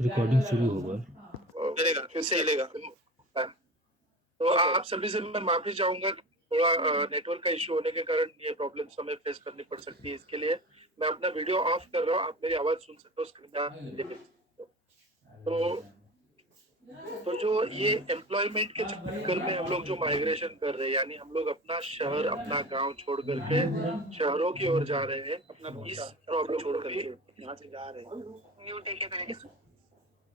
Recording शुरू होगा। चलेगा, फिर से चलेगा। तो आप सभी से मैं माफी चाहूंगा कि थोड़ा नेटवर्क का इशू होने के कारण ये प्रॉब्लम्स हमें फेस करनी पड़ सकती है। इसके लिए मैं अपना वीडियो ऑफ कर रहा हूँ, आप मेरी आवाज सुन सकते हो, स्क्रीन पे आप देख सकते हो। तो जो ये एम्प्लॉयमेंट के चक्कर में हम लोग जो माइग्रेशन कर रहे हैं, यानी हम लोग अपना शहर अपना गांव छोड़ करके शहरों की ओर जा रहे हैं, इस प्रॉब्लम छोड़ करके यहाँ से जा रहे हैं,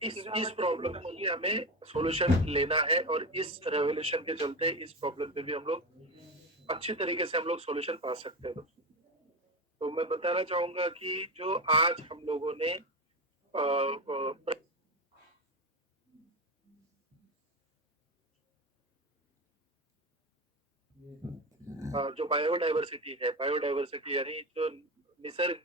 इस प्रॉब्लम को भी हमें सॉल्यूशन लेना है। और इस रेवोल्यूशन के चलते इस प्रॉब्लम पे भी हम लोग अच्छी तरीके से हम लोग सॉल्यूशन पा सकते हैं दोस्तों। तो मैं बताना चाहूंगा कि जो आज हम लोगों ने जो बायोडाइवर्सिटी यानी जो निसर्ग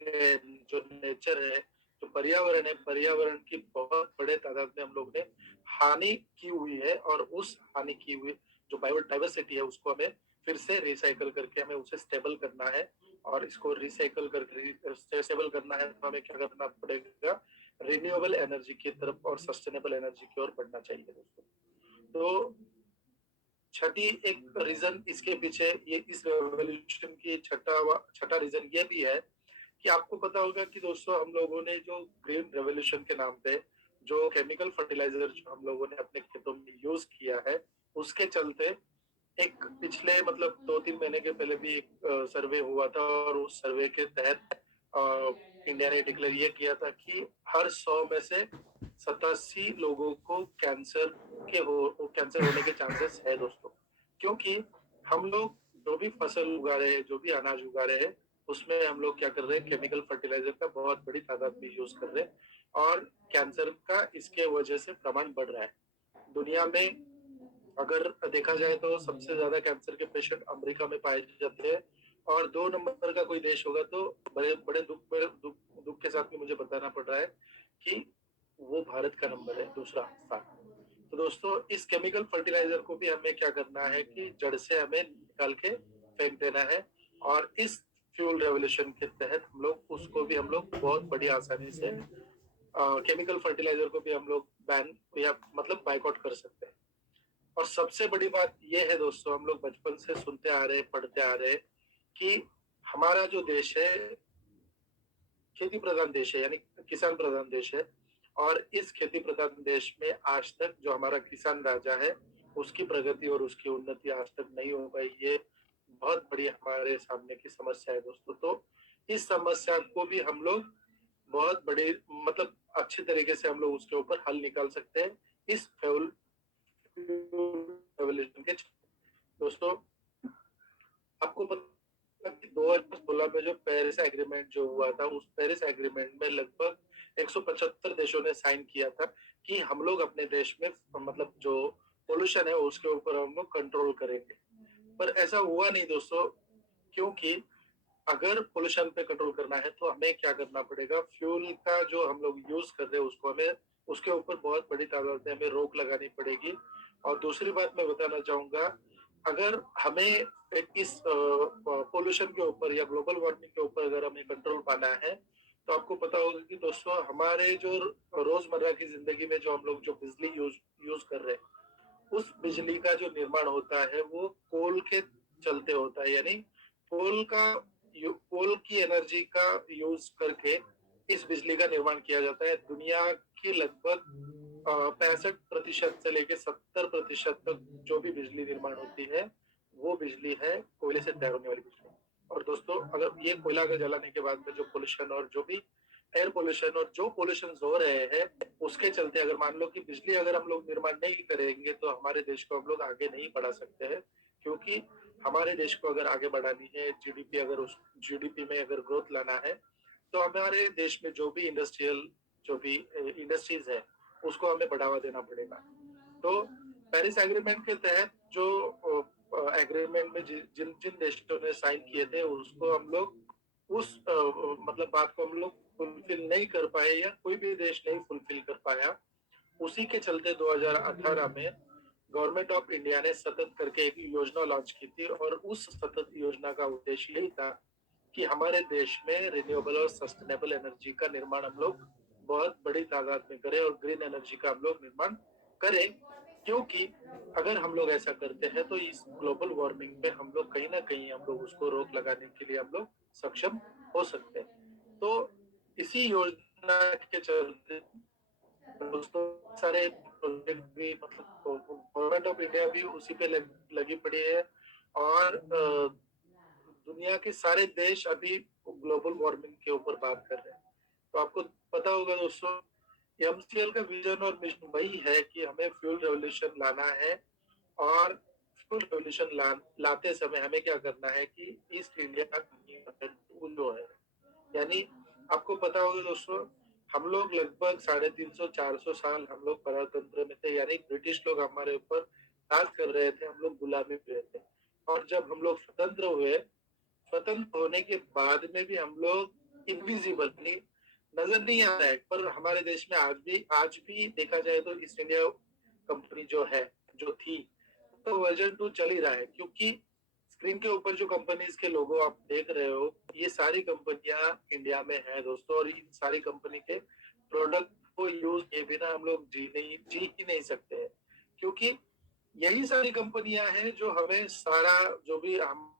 है, जो नेचर है, जो पर्यावरण है, पर्यावरण की बहुत बड़े तादाद में हम लोग ने हानि की हुई है। और उस हानि की हुई जो बायोडाइवर्सिटी है उसको हमें फिर से रिसाइकल करके हमें उसे स्टेबल करना है। और इसको रिसाइकल करके स्टेबल करना है तो हमें क्या करना पड़ेगा, रिन्यूएबल एनर्जी की तरफ और सस्टेनेबल एनर्जी की ओर बढ़ना चाहिए दोस्तों। तो छठी एक रीजन इसके पीछे, ये इस रेवोल्यूशन की छठा रीजन ये भी है कि आपको पता होगा कि दोस्तों हम लोगों ने जो ग्रीन रेवोल्यूशन के नाम पे जो केमिकल फर्टिलाइजर जो हम लोगों ने अपने खेतों में यूज किया है, उसके चलते एक पिछले मतलब 2-3 महीने के पहले भी एक सर्वे हुआ था। और उस सर्वे के तहत इंडिया ने डिक्लेयर ये किया था कि हर 100 में से 87 लोगों को कैंसर होने के चांसेस है दोस्तों। क्योंकि हम लोग जो भी फसल उगा रहे हैं, जो भी अनाज उगा रहे हैं, उसमें हम लोग क्या कर रहे हैं, केमिकल फर्टिलाइजर का बहुत बड़ी तादाद में यूज कर रहे हैं। और कैंसर का इसके वजह से प्रमाण बढ़ रहा है दुनिया में। अगर देखा जाए तो सबसे ज्यादा कैंसर के पेशेंट अमेरिका में पाए जाते हैं। और 2 नंबर का कोई देश होगा तो बड़े बड़े दुख के साथ में मुझे बताना पड़ रहा है कि वो भारत का नंबर है, दूसरा स्थान। तो दोस्तों इस केमिकल फर्टिलाइजर को भी हमें क्या करना है कि जड़ से हमें निकाल के फेंक देना है। और इस फ्यूल रेवोल्यूशन के तहत हम लोग बहुत बड़ी आसानी से केमिकल फर्टिलाइजर को भी हम लोग बैन या मतलब बाइकआउट कर सकते हैं। और सबसे बड़ी बात यह है दोस्तों, हम लोग बचपन से सुनते आ रहे पढ़ते आ रहे कि हमारा जो देश है खेती प्रधान देश है, यानी किसान प्रधान देश है। और इस खेती प्रधान देश में आज तक जो हमारा किसान राजा है उसकी प्रगति और उसकी उन्नति आज तक नहीं हो पाई। ये बहुत बड़ी हमारे सामने की समस्या है दोस्तों। तो इस समस्या को भी हम लोग बहुत बड़े मतलब अच्छे तरीके से हम लोग उसके ऊपर हल निकाल सकते हैं इस फ्यूल रेवोल्यूशन के। दोस्तों आपको पता है कि 2016 में जो पेरिस एग्रीमेंट जो हुआ था, उस पेरिस एग्रीमेंट में लगभग 175 देशों ने साइन किया था कि हम लोग अपने देश में मतलब जो पोल्यूशन है उसके ऊपर हम लोग कंट्रोल करेंगे। पर ऐसा हुआ नहीं दोस्तों, क्योंकि अगर पोल्यूशन पे कंट्रोल करना है तो हमें क्या करना पड़ेगा, फ्यूल का जो हम लोग यूज कर रहे हैं उसको हमें उसके ऊपर बहुत बड़ी तादाद में हमें रोक लगानी पड़ेगी। और दूसरी बात मैं बताना चाहूंगा, अगर हमें इस पोल्यूशन के ऊपर या ग्लोबल वार्मिंग के ऊपर अगर हमें कंट्रोल पाना है तो आपको पता होगा कि दोस्तों हमारे जो रोजमर्रा की जिंदगी में जो हम लोग जो बिजली यूज यूज कर रहे हैं, उस बिजली का जो निर्माण होता है वो कोल के चलते होता है। यानी कोल की एनर्जी का यूज करके इस बिजली का निर्माण किया जाता है। दुनिया की लगभग 65% से लेके 70% तक जो भी बिजली निर्माण होती है वो बिजली है कोयले से तैयार होने वाली बिजली। और दोस्तों अगर ये कोयला अगर जलाने के बाद में जो पोल्यूशन और जो भी एयर पोल्यूशन और जो पोल्यूशन हो रहे हैं उसके चलते अगर मान लो कि बिजली अगर हम लोग निर्माण नहीं करेंगे तो हमारे देश को हम लोग आगे नहीं बढ़ा सकते हैं। क्योंकि हमारे देश को अगर आगे बढ़ानी है, जीडीपी अगर उस जीडीपी में अगर ग्रोथ लाना है तो हमारे देश में जो भी इंडस्ट्रीज है उसको हमें बढ़ावा देना पड़ेगा। तो पेरिस एग्रीमेंट के तहत जो एग्रीमेंट में जिन जिन देशों ने साइन किए थे उसको हम लोग उस मतलब बात को हम लोग फुलफिल नहीं कर पाए या कोई भी देश नहीं फुलफिल कर पाया। उसी के चलते 2018 में गवर्नमेंट ऑफ इंडिया ने सतत करके एक योजना लॉन्च की थी। और उस सतत योजना का उद्देश्य यही था कि हमारे देश में रिन्यूएबल और सस्टेनेबल एनर्जी का निर्माण हम लोग बहुत बड़ी तादाद में करें और ग्रीन एनर्जी का हम लोग निर्माण करें, क्योंकि अगर हम लोग ऐसा करते हैं तो इस ग्लोबल वार्मिंग पे हम लोग कहीं ना कहीं हम लोग उसको रोक लगाने के लिए हम लोग सक्षम हो सकते हैं। तो इसी योजना के चलते दोस्तों सारे प्रोजेक्ट भी मतलब गवर्नमेंट ऑफ इंडिया भी उसी पे लगी पड़ी है और दुनिया के सारे देश अभी ग्लोबल वार्मिंग के ऊपर बात कर रहे हैं। तो आपको पता होगा दोस्तों, एमसीएल का विजन और मिशन वही है कि हमें फ्यूल रेवोल्यूशन लाना है और फ्यूल रेवोल्यूशन लाते समय हमें क्या करना है कि ईस्ट इंडिया टूल जो है, यानी आपको पता होगा दोस्तों, हम लोग लगभग 350-400 साल हम लोग परतंत्र में थे, यानी ब्रिटिश लोग हमारे ऊपर राज कर रहे थे, हम लोग गुलामी पे थे। और जब हम लोग स्वतंत्र हुए, स्वतंत्र होने के बाद में भी हम लोग इनविजिबल नजर नहीं आ रहा है, पर हमारे देश में आज भी देखा जाए तो ईस्ट इंडिया कंपनी जो है, जो थी, तो वर्जन 2 चल ही रहा है, क्योंकि स्क्रीन के ऊपर जो कंपनीज के लोगो आप देख रहे हो, ये सारी कंपनियां इंडिया में है दोस्तों, और इन सारी कंपनी के प्रोडक्ट को यूज किए बिना हम लोग जी ही नहीं सकते हैं, क्योंकि यही सारी कंपनियां हैं जो हमें सारा जो भी हम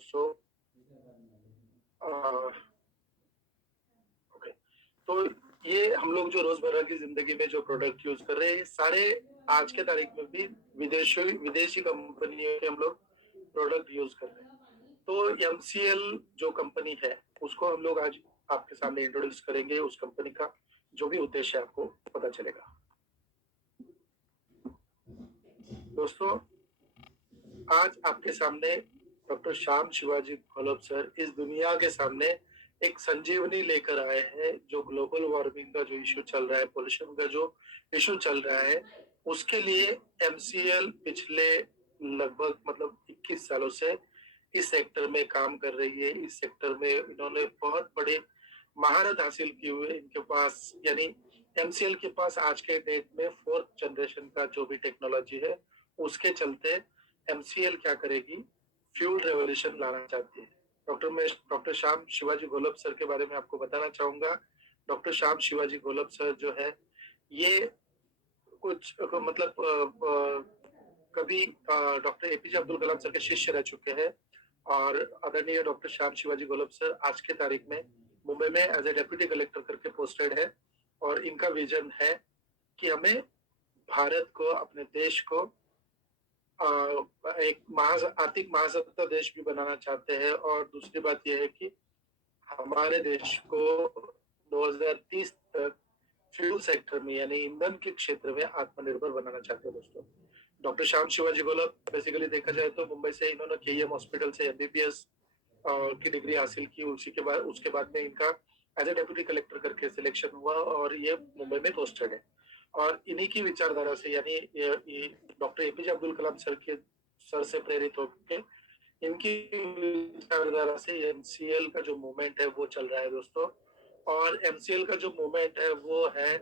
सो ओके, तो ये हम लोग जो रोजमर्रा की जिंदगी में जो प्रोडक्ट यूज कर रहे हैं, सारे आज के तारीख में भी विदेशी कंपनियों के हम लोग प्रोडक्ट यूज कर रहे हैं। तो एमसीएल जो कंपनी है, उसको हम लोग आज आपके सामने इंट्रोड्यूस करेंगे। उस कंपनी का जो भी उद्देश्य है आपको पता चलेगा। दोस्तों, आज आपके सामने डॉक्टर श्याम शिवाजी घोलप सर इस दुनिया के सामने एक संजीवनी लेकर आए हैं। जो ग्लोबल वार्मिंग का जो इश्यू चल रहा है, पोल्यूशन का जो इश्यू चल रहा है, उसके लिए एमसीएल पिछले लगभग मतलब 21 सालों से इस सेक्टर में काम कर रही है। इस सेक्टर में इन्होंने बहुत बड़े महारत हासिल की हुई है इनके पास, यानी एमसीएल के पास आज के डेट में 4th जनरेशन का जो भी टेक्नोलॉजी है, उसके चलते एमसीएल क्या करेगी, फ्यूल रेवोल्यूशन लाना चाहती है। डॉक्टर श्याम शिवाजी घोलप सर के बारे में आपको बताना चाहूंगा। डॉक्टर श्याम शिवाजी घोलप सर जो है, ये कुछ मतलब कभी doctor APJ Abdul Kalam sir के शिष्य रह चुके हैं, और आदरणीय डॉक्टर श्याम शिवाजी घोलप सर आज के तारीख में मुंबई में एज ए डेप्यूटी कलेक्टर करके पोस्टेड है। और इनका विजन है कि हमें भारत को, अपने देश को एक आर्थिक महासत्ता देश भी बनाना चाहते हैं। और दूसरी बात यह है कि हमारे देश को 2030 तक फ्यूल सेक्टर में, यानी ईंधन के क्षेत्र में आत्मनिर्भर बनाना चाहते हैं। दोस्तों, डॉक्टर श्याम शिवाजी घोलप बेसिकली देखा जाए तो मुंबई से इन्होंने केईएम हॉस्पिटल से एमबीबीएस की डिग्री हासिल की। उसके बाद में इनका एज ए डेप्यूटी कलेक्टर करके सिलेक्शन हुआ और ये मुंबई में पोस्टेड है। और इन्हीं की विचारधारा से, यानी doctor APJ Abdul Kalam sir से प्रेरित होकर इनकी विचारधारा से एमसीएल का जो मूवमेंट है वो चल रहा है दोस्तों। और एमसीएल का जो मूवमेंट है वो है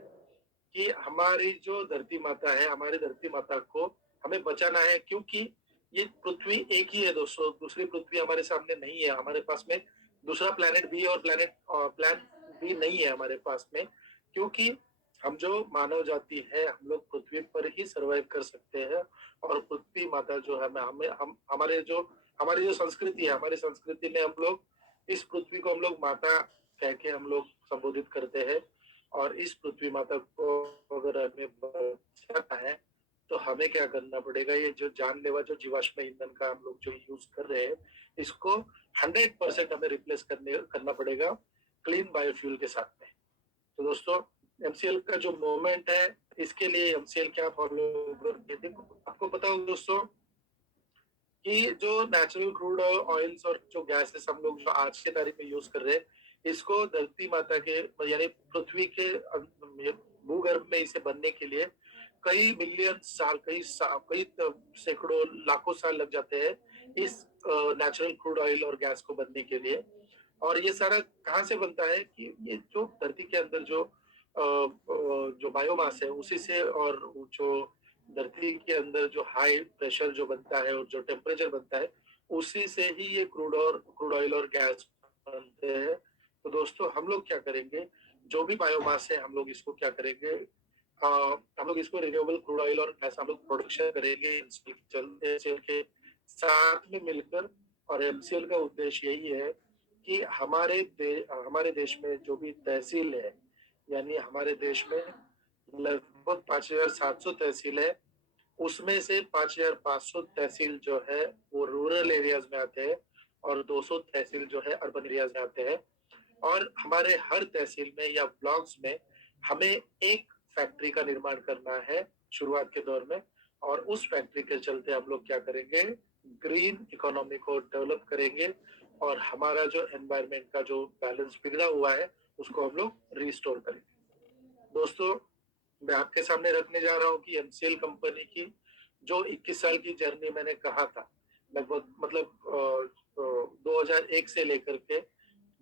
कि हमारी जो धरती माता है, हमारी धरती माता को हमें बचाना है, क्योंकि ये पृथ्वी एक ही है दोस्तों, दूसरी पृथ्वी हमारे सामने नहीं है। हमारे पास में दूसरा प्लेनेट बी और प्लान बी नहीं है हमारे पास में, क्योंकि हम जो मानव जाति है, हम लोग पृथ्वी पर ही सरवाइव कर सकते हैं। और पृथ्वी माता जो है, हमें हम हमारी जो संस्कृति है, हमारी संस्कृति में हम लोग इस पृथ्वी को हम लोग माता कह के हम लोग संबोधित करते हैं। और इस पृथ्वी माता को अगर हमें बचाना है तो हमें क्या करना पड़ेगा, ये जो जानलेवा जो जीवाश्म ईंधन का हम लोग जो यूज कर रहे हैं, इसको 100% हमें रिप्लेस करना पड़ेगा क्लीन बायोफ्यूल के साथ में। तो दोस्तों, एमसीएल का जो मूवमेंट है, इसके लिए एमसीएल क्या फॉलो करती है, आपको पता होगा दोस्तों कि जो नेचुरल क्रूड ऑयल्स और जो गैसेस हम लोग जो आज के तारीख में यूज कर रहे हैं, इसको धरती माता के यानी पृथ्वी के भूगर्भ में इसे बनने के लिए कई मिलियन साल, कई सैकड़ों लाखों साल लग जाते हैं इस नेचुरल क्रूड ऑयल और गैस को बनने के लिए। और ये सारा कहाँ से बनता है कि ये जो धरती के अंदर जो बायोमास है उसी से, और जो धरती के अंदर जो हाई प्रेशर जो बनता है और जो टेम्परेचर बनता है उसी से ही ये क्रूड ऑयल और गैस बनते हैं। तो दोस्तों हम लोग क्या करेंगे, जो भी बायोमास है हम लोग इसको क्या करेंगे, हम लोग इसको रिन्यूएबल क्रूड ऑयल और गैस हम लोग प्रोडक्शन करेंगे एमसीएल के साथ में मिलकर। और एमसीएल का उद्देश्य यही है कि हमारे देश में जो भी तहसील है, यानी हमारे देश में लगभग 5,700 तहसील है, उसमें से 5,500 तहसील जो है वो रूरल एरियाज में आते हैं और 200 तहसील जो है अर्बन एरियाज में आते हैं। और हमारे हर तहसील में या ब्लॉक्स में हमें एक फैक्ट्री का निर्माण करना है शुरुआत के दौर में। और उस फैक्ट्री के चलते हम लोग क्या करेंगे, ग्रीन इकोनॉमी को डेवलप करेंगे और हमारा जो एनवायरमेंट का जो बैलेंस बिगड़ा हुआ है उसको हम लोग रिस्टोर करेंगे। दोस्तों मैं आपके सामने रखने जा रहा हूँ कि एमसीएल कंपनी की जो 21 साल की जर्नी मैंने कहा था, लगभग मतलब 2001 से लेकर के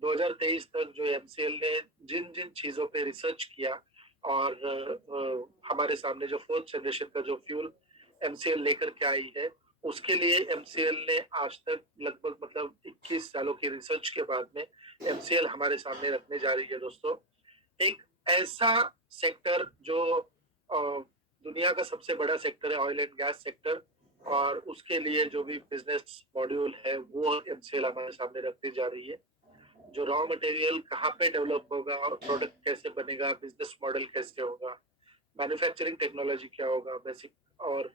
2023 तक जो एमसीएल ने जिन जिन चीजों पे रिसर्च किया और हमारे सामने जो 4th जनरेशन का जो फ्यूल एमसीएल लेकर के आई है, उसके लिए एमसीएल ने आज तक लगभग मतलब 21 सालों की रिसर्च के बाद में एमसीएल हमारे सामने रखने जा रही है। दोस्तों एक ऐसा सेक्टर जो दुनिया का सबसे बड़ा सेक्टर है, ऑयल एंड गैस सेक्टर, और उसके लिए जो भी बिजनेस मॉड्यूल है वो एमसीएल हमारे सामने रखने जा रही है। जो रॉ मटेरियल कहाँ पे डेवलप होगा, प्रोडक्ट कैसे बनेगा, बिजनेस मॉडल कैसे होगा, मैन्युफैक्चरिंग टेक्नोलॉजी क्या होगा बेसिक, और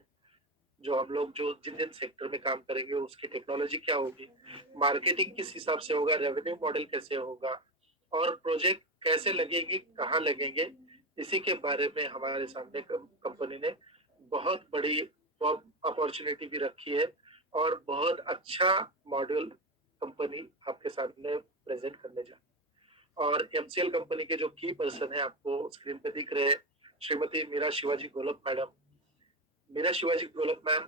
जो हम लोग जो जिन जिन सेक्टर में काम करेंगे उसकी टेक्नोलॉजी क्या होगी, मार्केटिंग किस हिसाब से होगा, रेवेन्यू मॉडल कैसे होगा, और प्रोजेक्ट कैसे लगेगी, कहाँ लगेंगे, इसी के बारे में हमारे सामने कंपनी ने बहुत बड़ी अपॉर्चुनिटी भी रखी है और बहुत अच्छा मॉड्यूल कंपनी आपके सामने प्रेजेंट करने जा रही है। और एमसीएल कंपनी के जो की पर्सन है आपको स्क्रीन पे दिख रहे हैं, Shrimati Meera Shivaji Golap madam. Meera Shivaji Golap ma'am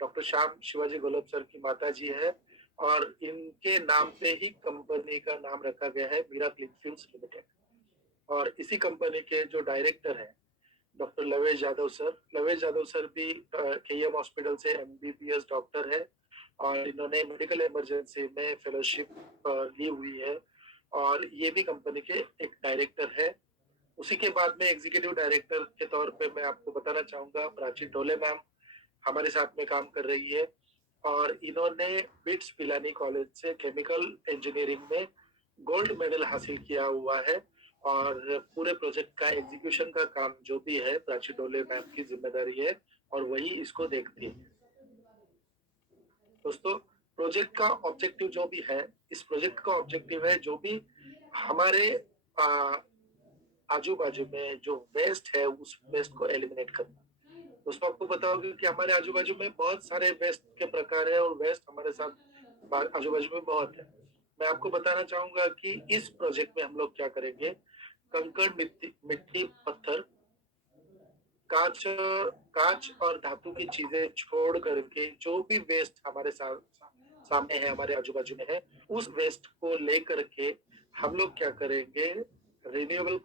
doctor Shyam Shivaji Golap sir की माता जी है और इनके नाम पे ही कंपनी का नाम रखा गया है मीरा क्लीन फ्यूल्स लिमिटेड। और इसी कंपनी के जो डायरेक्टर है doctor लवेश Yadav sir, लवेश Yadav sir भी केएम हॉस्पिटल से एमबीबीएस डॉक्टर है और इन्होंने मेडिकल इमरजेंसी में फेलोशिप ली हुई है और ये भी कंपनी के एक डायरेक्टर है। उसी के बाद में एग्जीक्यूटिव डायरेक्टर के तौर पे मैं आपको बताना चाहूंगा प्राची डोले मैम हमारे साथ में काम कर रही है और इन्होंने बिट्स पिलानी कॉलेज से केमिकल इंजीनियरिंग में गोल्ड मेडल हासिल किया हुआ है और पूरे प्रोजेक्ट का एग्जीक्यूशन का काम जो भी है प्राची डोले मैम की जिम्मेदारी है और वही इसको देखती है। दोस्तों प्रोजेक्ट का ऑब्जेक्टिव जो भी है, इस प्रोजेक्ट का ऑब्जेक्टिव है जो भी हमारे आजू बाजू में जो वेस्ट है उस वेस्ट को एलिमिनेट करना। दोस्तों आपको पता होगा कि हमारे आजू बाजू में बहुत सारे वेस्ट के प्रकार है और वेस्ट हमारे साथ आजू बाजू में बहुत है। मैं आपको बताना चाहूंगा कि इस प्रोजेक्ट में हम लोग क्या करेंगे, कंकड़, मिट्टी, पत्थर, कांच और धातु की चीजें छोड़ करके जो भी वेस्ट हमारे सामने है, हमारे आजू बाजू में है, उस वेस्ट को लेकर के हम लोग क्या करेंगे, रिन्यूएबल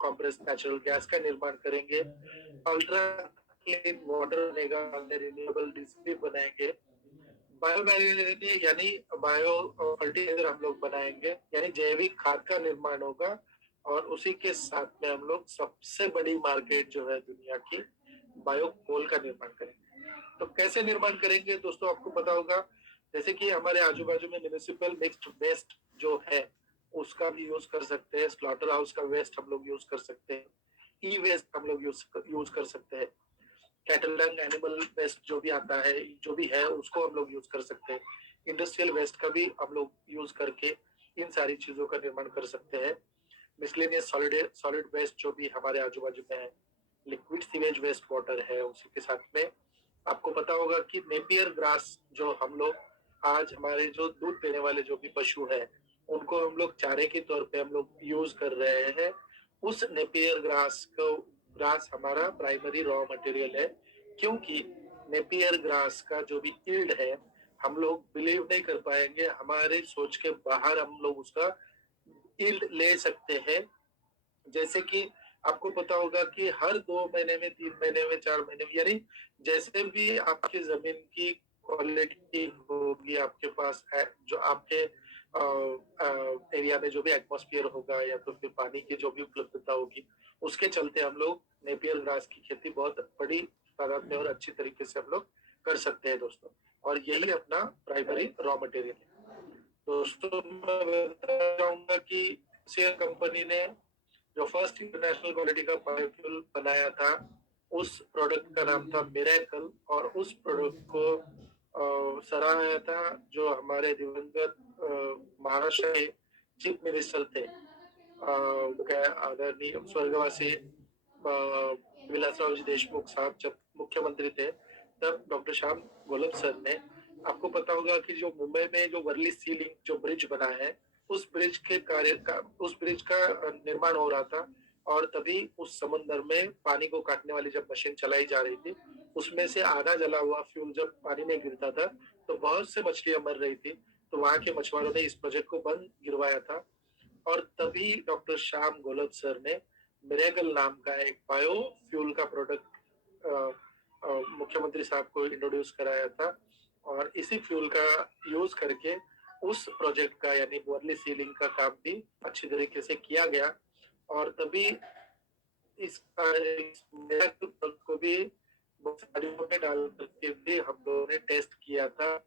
कॉम्प्रेस नेचुरल गैस का निर्माण करेंगे, अल्ट्रा क्लीन वाटर बनेगा, रिन्यूएबल डीजल बनाएंगे, बायोमैग्नेट यानी बायो फर्टिलाइजर हम लोग बनाएंगे, यानी जैविक खाद का निर्माण होगा। और उसी के साथ में हम लोग सबसे बड़ी मार्केट जो है दुनिया की बायो कोल का निर्माण करेंगे। तो कैसे निर्माण करेंगे दोस्तों आपको पता होगा, जैसे कि हमारे आजू बाजू में म्युनिसिपल मिक्स्ड वेस्ट जो है उसका भी यूज कर सकते हैं, स्लॉटर हाउस का वेस्ट हम लोग यूज कर सकते हैं, ई वेस्ट हम लोग यूज कर सकते हैं, कैटल डंग एनिमल वेस्ट जो भी आता है जो भी है उसको हम लोग यूज कर सकते हैं, इंडस्ट्रियल वेस्ट का भी हम लोग यूज करके इन सारी चीजों का निर्माण कर सकते हैं। मिसलेनियस सॉलिड वेस्ट जो भी हमारे आजू बाजू में है, लिक्विड सीवेज वेस्ट वाटर है, उसी के साथ में आपको पता होगा कि नेपियर ग्रास जो हम लोग आज हमारे जो दूध देने वाले जो भी पशु है उनको हम लोग चारे के तौर पे हम लोग यूज कर रहे हैं, उस नेपियर ग्रास हमारा प्राइमरी रॉ मटेरियल है। क्योंकि नेपियर ग्रास का जो भी यील्ड है हम लोग बिलीव नहीं कर पाएंगे, हमारे सोच के बाहर हम लोग उसका यील्ड ले सकते हैं। जैसे कि आपको पता होगा कि हर 2 महीने में, 3 महीने में, 4 महीने में, यानी जैसे भी आपकी जमीन की क्वालिटी होगी, आपके पास है जो आपके एरिया में जो भी एटमॉस्फेयर होगा या तो फिर पानी की जो भी उपलब्धता होगी, उसके चलते हम लोग नेपियर ग्रास की खेती बहुत बड़ी तादाद में और अच्छी तरीके से हम लोग कर सकते हैं दोस्तों। और यही अपना प्राइमरी रॉ मटेरियल है दोस्तों। मैं बताना चाहूंगा कि शेयर कंपनी ने जो फर्स्ट इंटरनेशनल क्वालिटी का बायोफ्यूल बनाया था, उस प्रोडक्ट का नाम था मिरेकल, और उस प्रोडक्ट को सराहाया था जो हमारे दिवंगत महाराष्ट्र के चीफ मिनिस्टर थे, आदरणीय स्वर्गवासी विलासराव जी देशमुख साहब जब मुख्यमंत्री थे, तब डॉक्टर श्याम गोलब सर ने, आपको पता होगा कि जो मुंबई में जो वर्ली सी लिंक जो ब्रिज बना है, उस ब्रिज का निर्माण हो रहा था, और तभी उस समुद्र में पानी को काटने वाली जब मशीन चलाई जा रही थी, उसमें से आधा जला हुआ फ्यूल जब पानी में गिरता था तो बहुत से मछलियां मर रही थी। तो वहां के मछुआरों ने इस प्रोजेक्ट को बंद गिरवाया था, और तभी डॉक्टर श्याम गोलब सर ने मिरेकल नाम का एक बायो फ्यूल का प्रोडक्ट मुख्यमंत्री साहब को इंट्रोड्यूस कराया था, और इसी फ्यूल का यूज करके उस प्रोजेक्ट का यानी वर्ली सीलिंग का काम भी अच्छी तरीके से किया गया। और तभी इस मिरेकल को भी गाड़ियों में डाल करके भी हम लोगों ने टेस्ट किया था,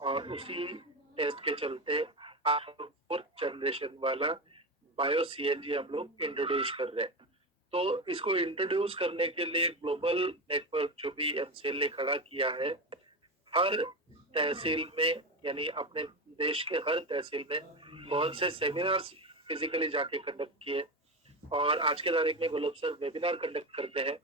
और उसी टेस्ट के चलते फोर्थ जनरेशन वाला बायो सीएनजी हम लोग इंट्रोड्यूस कर रहे हैं। तो इसको इंट्रोड्यूस करने के लिए ग्लोबल नेटवर्क जो भी एमसीएल ने खड़ा किया है, हर तहसील में यानी अपने देश के हर तहसील में बहुत से सेमिनार्स फिजिकली जाके कंडक्ट किए, और आज के तारीख में गोलब सर वेबिनार कंडक्ट करते हैं।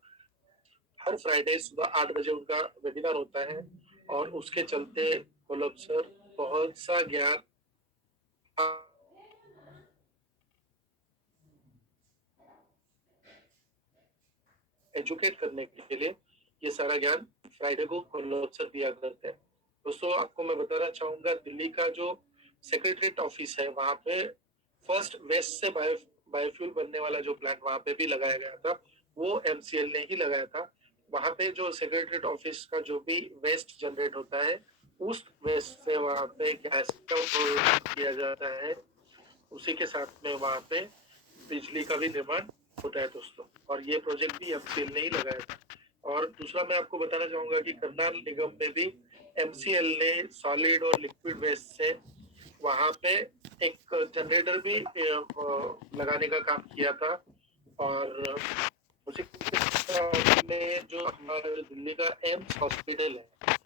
हर फ्राइडे सुबह 8 बजे उनका वेबिनार होता है, और उसके चलते गोलब सर बहुत सा ज्ञान एजुकेट करने के लिए ये सारा ज्ञान फ्राइडे को गोलब सर दिया करते हैं। दोस्तों आपको मैं बताना चाहूंगा, दिल्ली का जो सेक्रेटरीट ऑफिस है वहां पे फर्स्ट वेस्ट से बायोफ्यूल बनने वाला जो प्लांट वहां पे भी लगाया गया था, वो एमसीएल ने ही लगाया था। वहां पे जो सेक्रेटरीट ऑफिस का जो भी वेस्ट जनरेट होता है, उस वेस्ट से वहां पे गैस का किया जाता है, उसी के साथ में वहां पे बिजली का भी निर्माण होता है दोस्तों। और ये प्रोजेक्ट भी एमसीएल ने ही लगाया था। और दूसरा मैं आपको बताना चाहूंगा कि करनाल निगम में भी एमसीएल ने सॉलिड और लिक्विड वेस्ट से वहां पे एक जनरेटर भी लगाने का काम किया था। और उसी में जो हमारा दिल्ली का एम्स हॉस्पिटल है,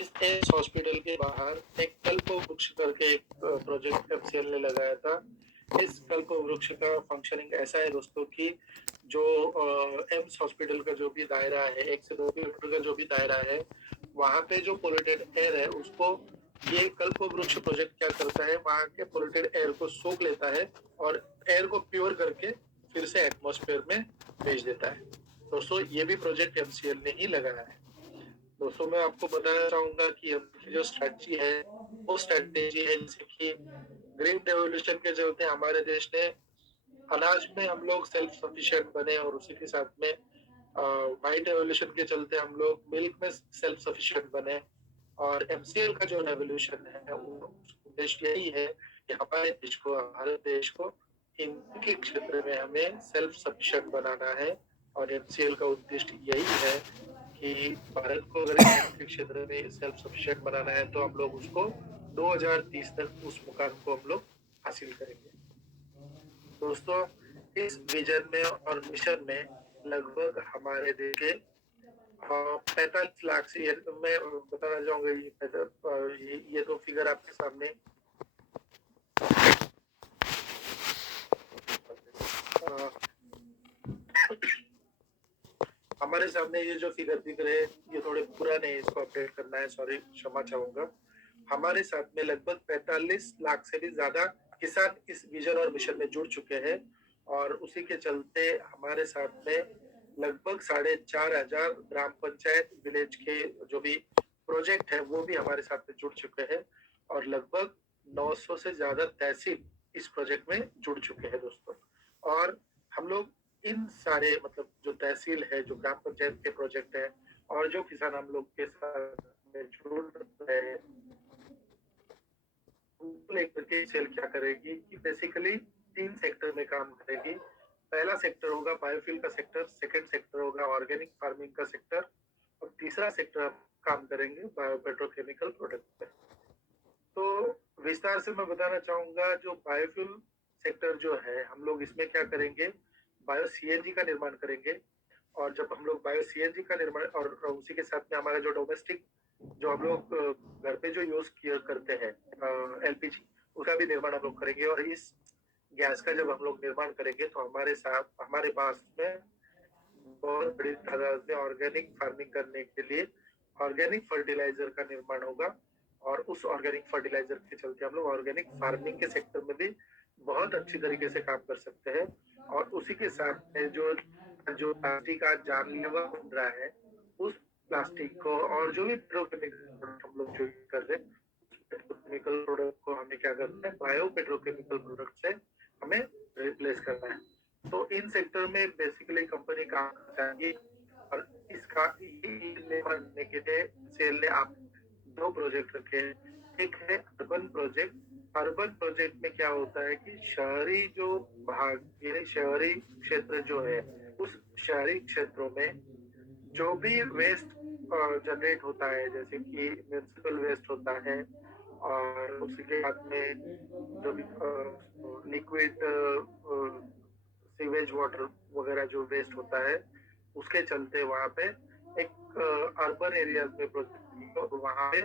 इस एम्स हॉस्पिटल के बाहर एक कल्प वृक्ष करके एक प्रोजेक्ट एमसीएल ने लगाया था। इस कल्प वृक्ष का फंक्शनिंग ऐसा है दोस्तों कि जो एम्स हॉस्पिटल का जो भी दायरा है, 1 से 2 किलोमीटर का जो भी दायरा है, वहां पे जो पोल्यूटेड एयर है उसको ये कल्प वृक्ष प्रोजेक्ट क्या करता है, वहां के पोल्यूटेड एयर को सोख लेता है और एयर को प्योर करके फिर से एटमॉस्फेयर में भेज देता है। दोस्तों ये भी प्रोजेक्ट एमसीएल ने ही लगाया है। दोस्तों मैं आपको बताना चाहूंगा कि जो स्ट्रेटजी है वो स्ट्रेटेजी है जैसे कि ग्रीन रेवोल्यूशन के चलते हमारे देश ने अनाज में हम लोग सेल्फ सफिशिएंट बने, और उसी के साथ में व्हाइट रेवोल्यूशन के चलते हम लोग मिल्क में सेल्फ सफिशिएंट बने। और एमसीएल का जो रेवोल्यूशन है वो उद्देश्य यही है कि हमारे देश को, भारत देश को इनके क्षेत्र में हमें सेल्फ सफिशिएंट बनाना है। और एमसीएल का उद्देश्य यही है कि भारत को अगर के क्षेत्र में सेल्फ सफिशिएंट बनाना है तो हम लोग उसको 2030 तक उस मुकाम को हम लोग हासिल करेंगे। दोस्तों इस विजन में और मिशन में लगभग हमारे देश के 45 लाख से, मैं बताना चाहूंगा ये तो फिगर आपके सामने हमारे हमारे सामने ये जो फिगर दिख रहे हैं ये थोड़े पुराने हैं, इसको अपडेट करना है, सॉरी क्षमा चाहूंगा। हमारे साथ में लगभग 45 लाख से भी ज्यादा किसान इस विजन और मिशन में जुड़ चुके हैं और उसी के चलते हमारे साथ में लगभग 4,500 ग्राम पंचायत विलेज के जो भी प्रोजेक्ट है वो भी हमारे साथ में जुड़ चुके हैं और लगभग 900 से ज्यादा तहसील इस प्रोजेक्ट में जुड़ चुके हैं दोस्तों। और हम लोग इन सारे मतलब जो तहसील है, जो ग्राम पंचायत के प्रोजेक्ट है और जो किसान हम लोग के साथ में जुड़ रहे हैं, लेकर के सेल क्या करेगी कि बेसिकली 3 सेक्टर में काम करेगी। पहला सेक्टर होगा बायोफ्यूल का सेक्टर, सेकंड सेक्टर होगा ऑर्गेनिक फार्मिंग का सेक्टर और तीसरा सेक्टर हम काम करेंगे बायो पेट्रोकेमिकल प्रोडक्ट पे। तो विस्तार से मैं बताना चाहूंगा, जो बायोफ्यूल सेक्टर जो है हम लोग इसमें क्या करेंगे, बायो सीएनजी का निर्माण करेंगे। और जब हम लोग बायो सीएनजी का निर्माण और उसी के साथ में हमारा जो डोमेस्टिक जो हम लोग घर पे जो यूज किया करते हैं एलपीजी, उसका भी निर्माण हम लोग करेंगे। और इस गैस का जब हम लोग निर्माण करेंगे तो हमारे पास में बहुत बड़ी तादाद में ऑर्गेनिक फार्मिंग करने के लिए ऑर्गेनिक फर्टिलाइजर का निर्माण होगा और उस ऑर्गेनिक फर्टिलाइजर के चलते हम लोग ऑर्गेनिक फार्मिंग के सेक्टर में भी बहुत अच्छी तरीके से काम कर सकते हैं। और उसी के साथ में जो जो प्लास्टिक का जानलेवा बन रहा है उस प्लास्टिक को और जो भी पेट्रोकेमिकल प्रोडक्ट हम लोग जो कर रहे हैं पेट्रोकेमिकल प्रोडक्ट को हमें क्या करना है, बायो पेट्रोकेमिकल प्रोडक्ट से हमें रिप्लेस करना है। तो इन सेक्टर में बेसिकली कंपनी काम करेगी और इसका निर्माण करने के लिए सेल ने आप 2 प्रोजेक्ट रखे हैं। एक है अर्बन प्रोजेक्ट। अर्बन प्रोजेक्ट में क्या होता है कि शहरी जो भाग यानी शहरी क्षेत्र जो है उस शहरी क्षेत्रों में जो भी वेस्ट जनरेट होता है, जैसे कि म्यूनिसिपल वेस्ट होता है और उसी के बाद में जो भी लिक्विड सीवेज वाटर वगैरह जो वेस्ट होता है उसके चलते वहाँ पे एक अर्बन एरियाज में प्रोजेक्ट और वहाँ पे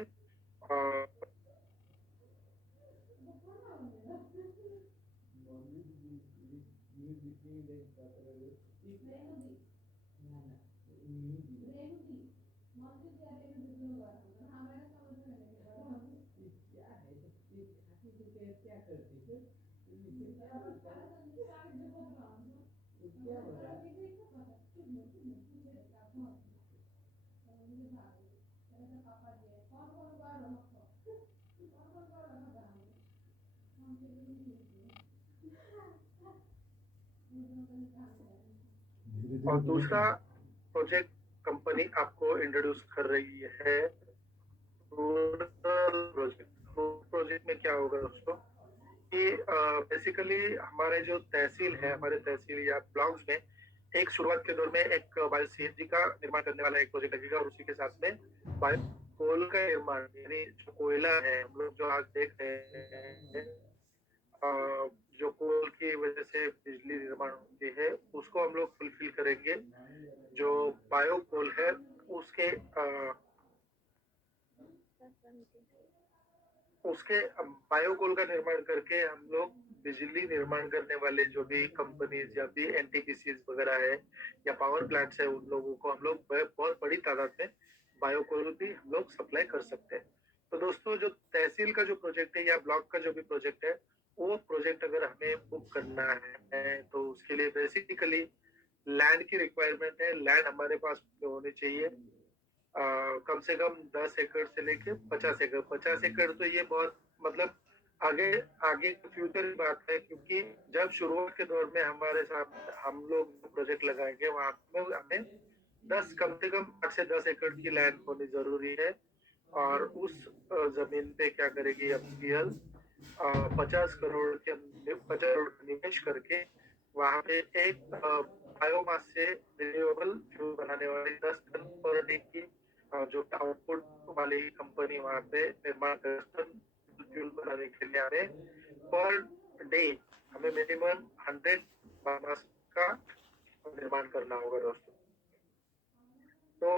और दूसरा प्रोजेक्ट कंपनी आपको इंट्रोड्यूस कर रही है प्रोजेक्ट। प्रोजेक्ट में क्या होगा दोस्तों कि बेसिकली हमारे जो तहसील है, हमारे तहसील या ब्लॉक्स में एक शुरुआत के दौर में एक बायो सीएनजी का निर्माण करने वाला एक प्रोजेक्ट लगेगा और उसी के साथ में बायो कोल का निर्माण यानी जो कोयला है हम लोग जो आज देख रहे हैं जो कोल की वजह से बिजली निर्माण होती है उसको हम लोग फुलफिल करेंगे। जो बायो कोल है उसके उसके बायोकोल का निर्माण करके हम लोग बिजली निर्माण करने वाले जो भी कंपनीज या भी एनटीपीसी वगैरह है या पावर प्लांट्स है उन लोगों को हम लोग बहुत बड़ी तादाद में बायोकोल भी हम लोग सप्लाई कर सकते हैं। तो दोस्तों जो तहसील का जो प्रोजेक्ट है या ब्लॉक का जो भी प्रोजेक्ट है वो प्रोजेक्ट अगर हमें बुक करना है तो उसके लिए बेसिकली लैंड की रिक्वायरमेंट है। लैंड हमारे पास होनी चाहिए कम से कम 10 एकड़ से लेके 50 एकड़। 50 एकड़ तो ये बहुत मतलब आगे आगे फ्यूचर की बात है, क्योंकि जब शुरुआत के दौर में हमारे साथ हम लोग प्रोजेक्ट लगाएंगे वहां में हमें 10 कम से कम 8 से 10 एकड़ की लैंड होनी जरूरी है। और उस जमीन पे क्या करेगी एफसीएल 50 करोड़ के 50 करोड़ निवेश करके वहां पे एक बायोमास से रिन्यूएबल फ्यूल बनाने वाली 10 टन पर डे की जो आउटपुट वाली कंपनी वहां पे निर्माण कर फ्यूल बनाने के लिए हमें पर डे हमें मिनिमम 100 बायोमास का निर्माण करना होगा दोस्तों। तो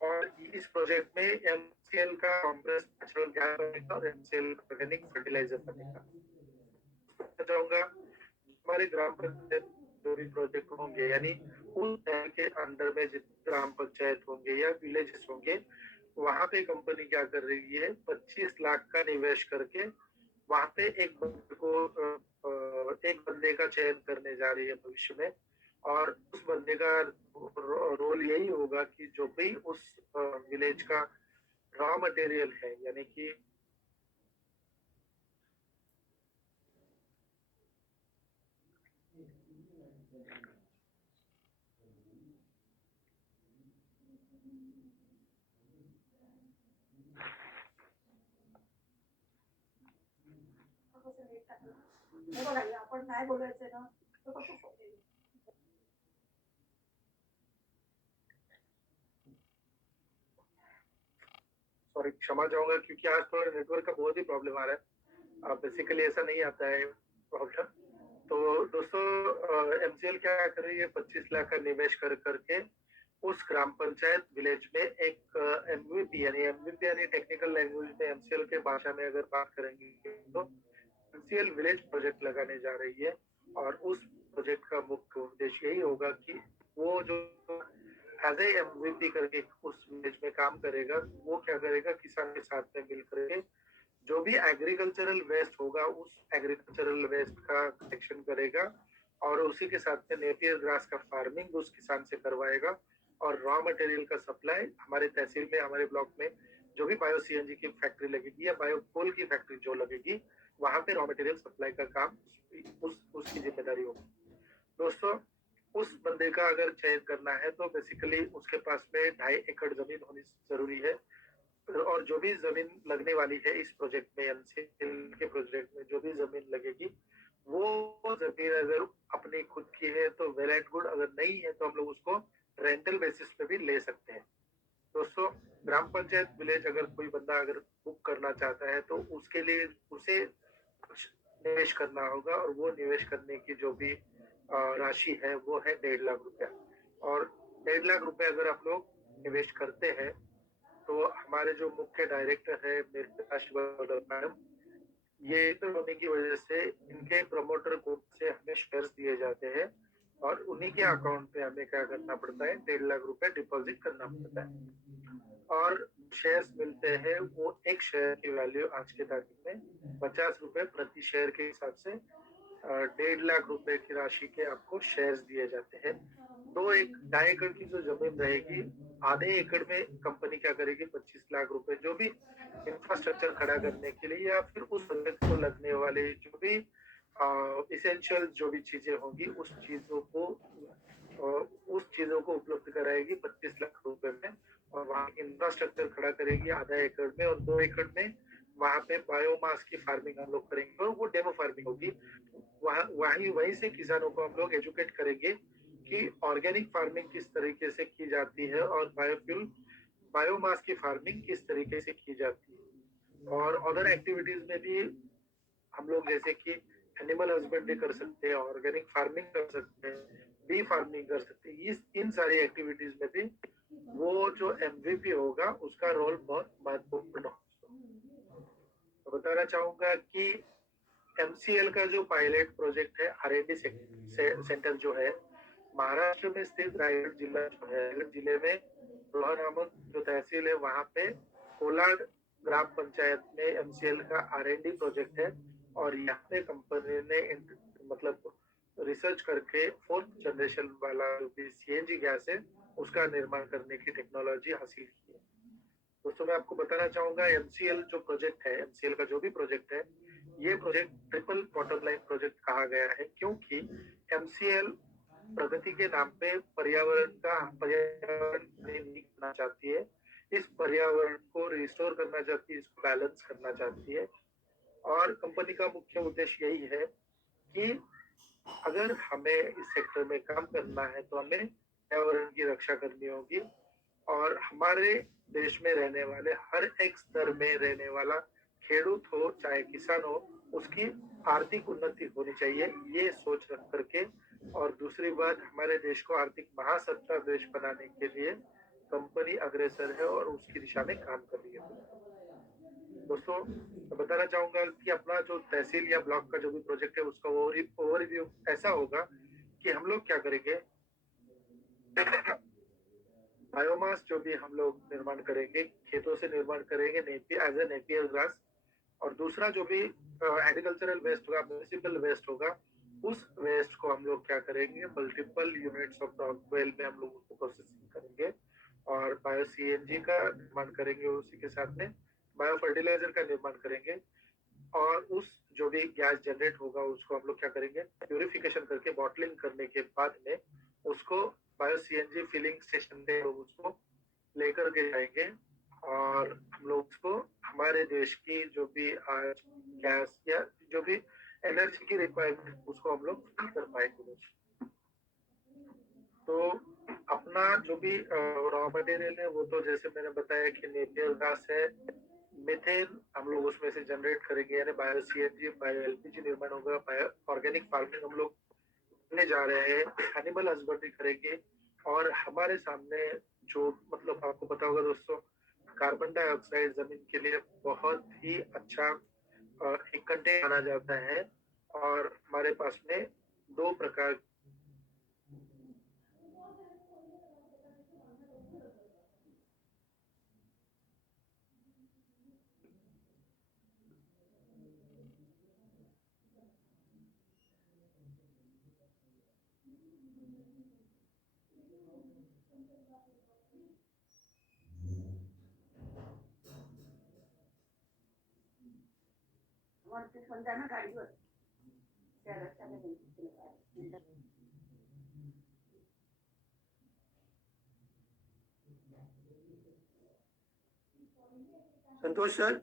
और इस प्रोजेक्ट में एमसीएल का कॉम्प्रेस नेचुरल गैस बनेगा और एमसीएल ऑर्गेनिक फर्टिलाइजर बनेगा। चाहूंगा हमारे ग्राम पंचायत जो भी प्रोजेक्ट होंगे यानी उस शहर के अंडर में जितने ग्राम पंचायत होंगे या विलेजेस होंगे, वहां पे कंपनी क्या कर रही है, 25 लाख का निवेश करके वहां पे एक बंदे का चयन करने जा रही है भविष्य में। और उस बंदे का रोल यही होगा कि जो भी उस विलेज का रॉ मटेरियल है, यानी कि आपण नाही बोलायचं ना, तो कसं सॉरी, क्षमा चाहूंगा क्योंकि आज थोड़ा नेटवर्क का बहुत ही प्रॉब्लम आ रहा है। बेसिकली ऐसा नहीं आता है प्रॉब्लम। तो दोस्तों, एमसीएल क्या कर रही है, 25 लाख का निवेश कर करके उस ग्राम पंचायत विलेज में एक एमवीपी यानी टेक्निकल लैंग्वेज में एमसीएल के भाषा में अगर बात करेंगे तो एमसीएल विलेज प्रोजेक्ट लगाने जा रही है। और उस प्रोजेक्ट का मुख्य उद्देश्य यही होगा कि वो जो एज ए एमवीपी करके उस विलेज में काम करेगा, वो क्या करेगा, किसान के साथ में मिल करके जो भी एग्रीकल्चरल वेस्ट होगा उस एग्रीकल्चरल वेस्ट का कलेक्शन करेगा और उसी के साथ में नेपियर ग्रास का फार्मिंग उस किसान से करवाएगा। और रॉ मटेरियल का सप्लाई हमारे तहसील में, हमारे ब्लॉक में जो भी बायो सीएनजी की फैक्ट्री लगेगी या बायो कोल की फैक्ट्री जो लगेगी, वहां पे रॉ मटेरियल सप्लाई का काम उसकी जिम्मेदारी होगी। दोस्तों, उस बंदे का अगर चयन करना है तो बेसिकली उसके पास में 2.5 एकड़ जमीन होनी जरूरी है। और जो भी जमीन लगने वाली है इस प्रोजेक्ट में, एमसीएल के प्रोजेक्ट में जो भी जमीन लगेगी, वो जमीन अगर अपनी खुद की है तो वेल एंड गुड, अगर नहीं है तो हम लोग उसको रेंटल बेसिस पे भी ले सकते हैं। दोस्तों, ग्राम पंचायत विलेज अगर कोई बंदा अगर बुक करना चाहता है तो उसके लिए उसे कुछ निवेश करना होगा, और वो निवेश करने की जो भी राशि है वो है 1.5 लाख रुपया। और 1.5 लाख रुपए अगर आप लोग निवेश करते हैं तो हमारे जो मुख्य डायरेक्टर है मेरे शिवा मैडम, ये तो होने की वजह से इनके प्रमोटर कोड से हमें शेयर्स दिए जाते हैं और उन्हीं के अकाउंट पे हमें क्या करना पड़ता है, 1.5 लाख रुपए डिपॉजिट करना पड़ता है। और शेयर्स मिलते हैं, वो एक शेयर की वैल्यू आज के तारीख में 50 रुपए प्रति शेयर के हिसाब से 1.5 लाख रुपए की राशि के आपको शेयर्स दिए जाते हैं। 2.5 एकड़ की जो जमीन रहेगी, आधे एकड़ में कंपनी क्या करेगी, 25 लाख रुपए जो भी इंफ्रास्ट्रक्चर खड़ा करने के लिए या फिर उस प्रोजेक्ट को लगने वाले जो भी इसेंशियल जो भी चीजें होंगी उस चीजों को उपलब्ध कराएगी 25 लाख रुपए में। और वहाँ इंफ्रास्ट्रक्चर खड़ा करेगी आधा एकड़ में, और 2 एकड़ में वहाँ पे बायोमास की फार्मिंग हम लोग करेंगे और वो डेमो फार्मिंग होगी। वहीं से किसानों को हम लोग एजुकेट करेंगे कि ऑर्गेनिक फार्मिंग किस तरीके से की जाती है और बायोफ्यूल बायोमास की फार्मिंग किस तरीके से की जाती है। और अदर एक्टिविटीज में भी हम लोग जैसे कि एनिमल हस्बेंड्री कर सकते हैं, ऑर्गेनिक फार्मिंग कर सकते हैं, बी फार्मिंग कर सकते हैं। इन सारी एक्टिविटीज में भी वो जो एमवीपी होगा उसका रोल बहुत महत्वपूर्ण होगा। तो बताना चाहूंगा कि एमसीएल का जो पायलट प्रोजेक्ट है आरएनडी सेंटर जो है महाराष्ट्र में स्थित रायगढ़ जिला जो है, रायगढ़ जिले में रोहा नामक जो तहसील है वहां पे कोलाड ग्राम पंचायत में एमसीएल का आरएनडी प्रोजेक्ट है। और यहाँ पे कंपनी ने मतलब रिसर्च करके 4th जनरेशन वाला जो भी सीएनजी गैस है उसका निर्माण करने की टेक्नोलॉजी हासिल की है। दोस्तों, मैं आपको बताना चाहूंगा एमसीएल जो प्रोजेक्ट है, एमसीएल का जो भी प्रोजेक्ट है, ये project triple bottom line project कहा गया है क्योंकि एमसीएल प्रगति के नाम पे पर्यावरण नहीं करना चाहती है, इस पर्यावरण को रिस्टोर करना चाहती है, इसको बैलेंस करना चाहती है। और कंपनी का मुख्य उद्देश्य यही है कि अगर हमें इस सेक्टर में काम करना है तो हमें पर्यावरण की रक्षा करनी होगी। और हमारे देश में रहने वाले हर एक स्तर में रहने वाला खेडूत हो चाहे किसान हो, उसकी आर्थिक उन्नति होनी चाहिए, ये सोच रख करके। और दूसरी बात, हमारे देश को आर्थिक महासत्ता देश बनाने के लिए कंपनी अग्रसर है और उसकी दिशा में काम कर रही है। दोस्तों, मैं बताना चाहूंगा कि अपना जो तहसील या ब्लॉक का जो भी प्रोजेक्ट है उसका ओवरव्यू ऐसा होगा कि हम लोग क्या करेंगे, बायोमास जो भी हम लोग निर्माण करेंगे, खेतों से निर्माण करेंगे Napier as a Napier grass. और दूसरा जो भी एग्रीकल्चरल वेस्ट होगा, म्यूनिसिपल वेस्ट होगा, उस वेस्ट को हम लोग क्या करेंगे, मल्टीपल यूनिट्स ऑफ वेल में हम लोग उसको प्रोसेसिंग करेंगे और बायो सीएनजी का निर्माण करेंगे, उसी के साथ में बायो फर्टिलाइजर का निर्माण करेंगे। और उस जो भी गैस जनरेट होगा उसको हम लोग क्या करेंगे, प्यूरिफिकेशन करके बॉटलिंग करने के बाद में उसको बायो सीएनजी फिलिंग स्टेशन पे उसको लेकर के जाएंगे और हम लोग उसको हमारे देश की जो भी आज गैस या जो भी एनर्जी की रिक्वायरमेंट उसको हम लोग फिल कर पाएंगे। तो अपना जो भी रॉ मटेरियल है वो तो जैसे मैंने बताया कि नेपियर घास है, मीथेन हम लोग उसमें से जनरेट करेंगे, यानी बायो सीएनजी, बायो एलपीजी निर्माण होगा, बायो ऑर्गेनिक फार्मिंग हम लोग करने जा रहे हैं, एनिमल हस्बेंड्री करेंगे। और हमारे सामने जो मतलब आपको पता होगा दोस्तों, कार्बन डाइऑक्साइड जमीन के लिए बहुत ही अच्छा एक कंटेंट माना जाता है। और हमारे पास में दो प्रकार गाडीवर संतोष सर,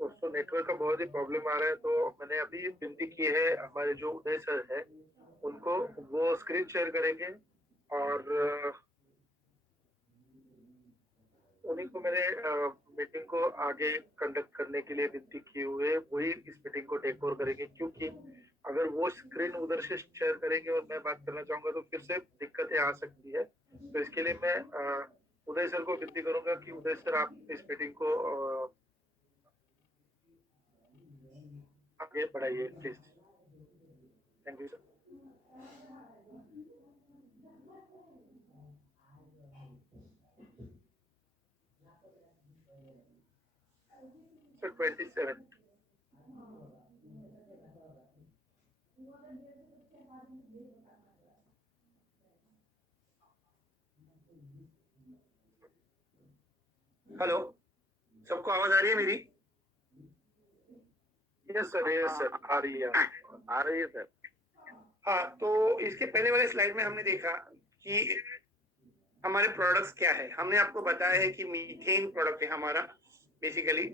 दोस्तों नेटवर्क का बहुत ही प्रॉब्लम आ रहा है, तो मैंने अभी विनती की है हमारे जो उदय सर है उनको, वो स्क्रीन शेयर करेंगे और उन्हीं को मैंने मीटिंग को आगे कंडक्ट करने के लिए विनती की हुई है, वही इस मीटिंग को टेक ओवर करेंगे। क्योंकि अगर वो स्क्रीन उधर से शेयर करेंगे और मैं बात करना चाहूंगा तो फिर से दिक्कतें आ सकती है। तो इसके लिए मैं उदय सर को विनती करूंगा कि उदय सर आप इस मीटिंग को आगे बढ़ाइए please. Thank you sir. Sir 27। Hello, सबको आवाज आ रही है मेरी? यस सर आ रही है, आ रही है सर। हाँ, तो इसके पहले वाले स्लाइड में हमने देखा कि हमारे प्रोडक्ट्स क्या है। हमने आपको बताया है कि मीथेन प्रोडक्ट है हमारा, बेसिकली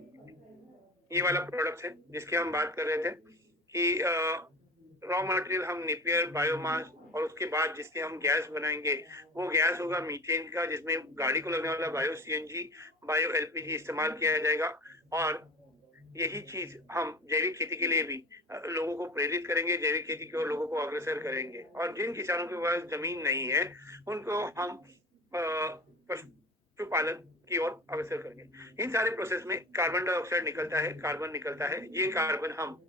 ये वाला प्रोडक्ट है जिसकी हम बात कर रहे थे कि रॉ मटेरियल हम नेपियर बायोमास और उसके बाद जिसके हम गैस बनाएंगे वो गैस होगा मीथेन का, जिसमें गाड़ी को लगने वाला बायो सीएनजी, बायो एलपीजी इस्तेमाल किया जाएगा। और यही चीज हम जैविक खेती के लिए भी लोगों को प्रेरित करेंगे, जैविक खेती की ओर लोगों को अग्रसर करेंगे। और जिन किसानों के पास जमीन नहीं है उनको हम पशुपालन की ओर अग्रसर करेंगे। इन सारे प्रोसेस में कार्बन डाइऑक्साइड निकलता है, कार्बन निकलता है। ये कार्बन हम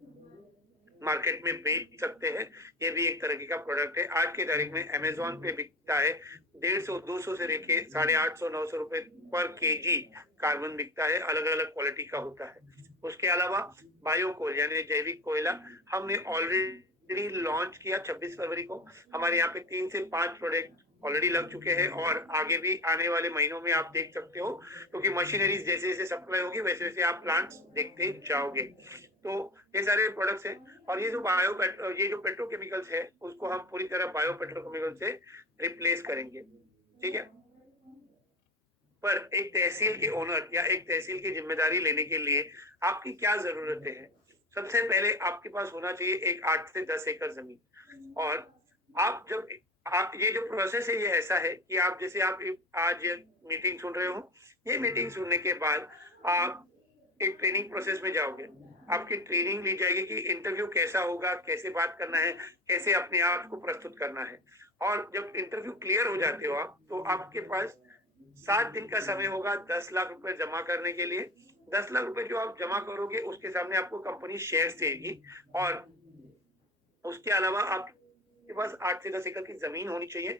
मार्केट में बेच सकते हैं। ये भी एक तरह का प्रोडक्ट है। आज के तारीख में अमेजोन पे बिकता है 150-200 से लेके 850-900 रुपए पर केजी कार्बन बिकता है, अलग अलग क्वालिटी का होता है। उसके अलावा बायो कोल यानी जैविक कोयला हमने ऑलरेडी लॉन्च किया 26 फरवरी को। हमारे यहाँ पे 3 से 5 प्रोडक्ट ऑलरेडी लग चुके हैं और आगे भी आने वाले महीनों में आप देख सकते हो, क्योंकि मशीनरीज जैसे जैसे सप्लाई होगी वैसे वैसे आप प्लांट्स देखते जाओगे। तो ये सारे प्रोडक्ट्स हैं। और ये जो पेट्रोकेमिकल्स है उसको हम पूरी तरह बायो पेट्रोकेमिकल से रिप्लेस करेंगे, ठीक है। पर एक तहसील के ओनर या एक तहसील की जिम्मेदारी लेने के लिए आपकी क्या जरूरतें हैं? सबसे पहले आपके पास होना चाहिए एक 8 से 10 एकड़ जमीन। और आप ये जो प्रोसेस है ये ऐसा है कि आप जैसे आप आज ये मीटिंग सुन रहे हो, ये मीटिंग सुनने के बाद आप एक ट्रेनिंग प्रोसेस में जाओगे। आपकी ट्रेनिंग ली जाएगी कि इंटरव्यू कैसा होगा, कैसे बात करना है, कैसे अपने आप को प्रस्तुत करना है। और जब इंटरव्यू क्लियर हो जाते हो आप, तो आपके पास 7 दिन का समय होगा 10 लाख रुपए जमा करने के लिए। 10 लाख रुपए जो आप जमा करोगे उसके सामने आपको कंपनी शेयर देगी। और उसके अलावा आपके पास 8 से 10 एकड़ की जमीन होनी चाहिए।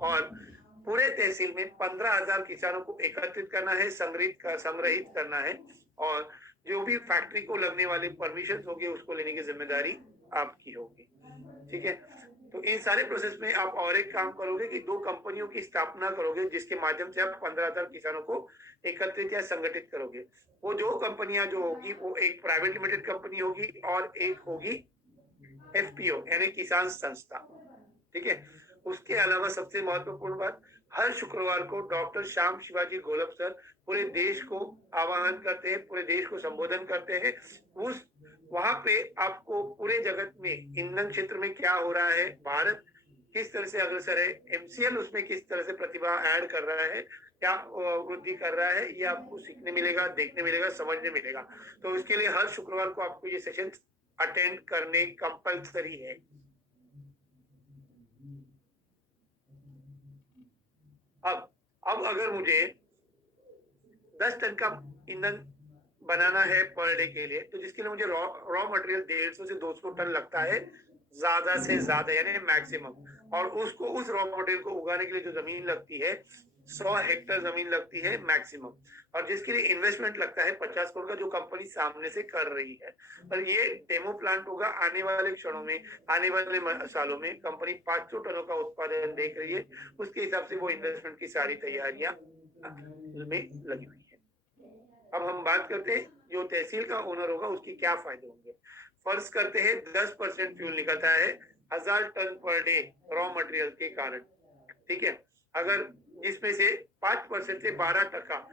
और पूरे तहसील में 15,000 किसानों को एकत्रित करना है, संग्रहित करना है। और जो भी फैक्ट्री को लगने वाले परमिशन होंगे उसको लेने की जिम्मेदारी आपकी होगी, ठीक है। तो इन सारे प्रोसेस में आप और एक काम करोगे कि 2 कंपनियों की स्थापना करोगे, जिसके माध्यम से आप 15,000 किसानों को एकत्रित या संगठित करोगे। वो जो कंपनियां जो होगी वो एक प्राइवेट लिमिटेड कंपनी होगी और एक होगी FPO यानी किसान संस्था, ठीक है। उसके अलावा सबसे महत्वपूर्ण बात, हर शुक्रवार को डॉक्टर श्याम शिवाजी गोलब सर पूरे देश को आह्वान करते हैं, पूरे देश को संबोधन करते हैं। वहां पे आपको पूरे जगत में ईंधन क्षेत्र में क्या हो रहा है, भारत किस तरह से अग्रसर है, MCL उसमें किस तरह से प्रतिभा ऐड कर रहा है, क्या वृद्धि कर रहा है, ये आपको सीखने मिलेगा, देखने मिलेगा, समझने मिलेगा। तो इसके लिए हर शुक्रवार को आपको ये सेशन अटेंड करने कंपल्सरी है। अब अगर मुझे 10 टन का ईंधन बनाना है पर डे के लिए, तो जिसके लिए मुझे रॉ मटेरियल 150 से 200 टन लगता है ज्यादा से ज्यादा, यानी मैक्सिमम। और उसको उस रॉ मटेरियल को उगाने के लिए जो जमीन लगती है 100 हेक्टेयर जमीन लगती है मैक्सिमम। और जिसके लिए इन्वेस्टमेंट लगता है 50 करोड़ का, जो कंपनी सामने से कर रही है। और ये डेमो प्लांट होगा। आने वाले क्षणों में, आने वाले सालों में कंपनी 500 टनों का उत्पादन देख रही है। उसके हिसाब से वो इन्वेस्टमेंट की सारी तैयारियां में लगी हुई है। अब हम बात करते हैं जो तहसील का ओनर होगा उसके क्या फायदे होंगे। फर्ज करते हैं 10% फ्यूल निकलता है 1000 ton per day raw material के कारण, ठीक है। अगर जिसमें से 5% से 12%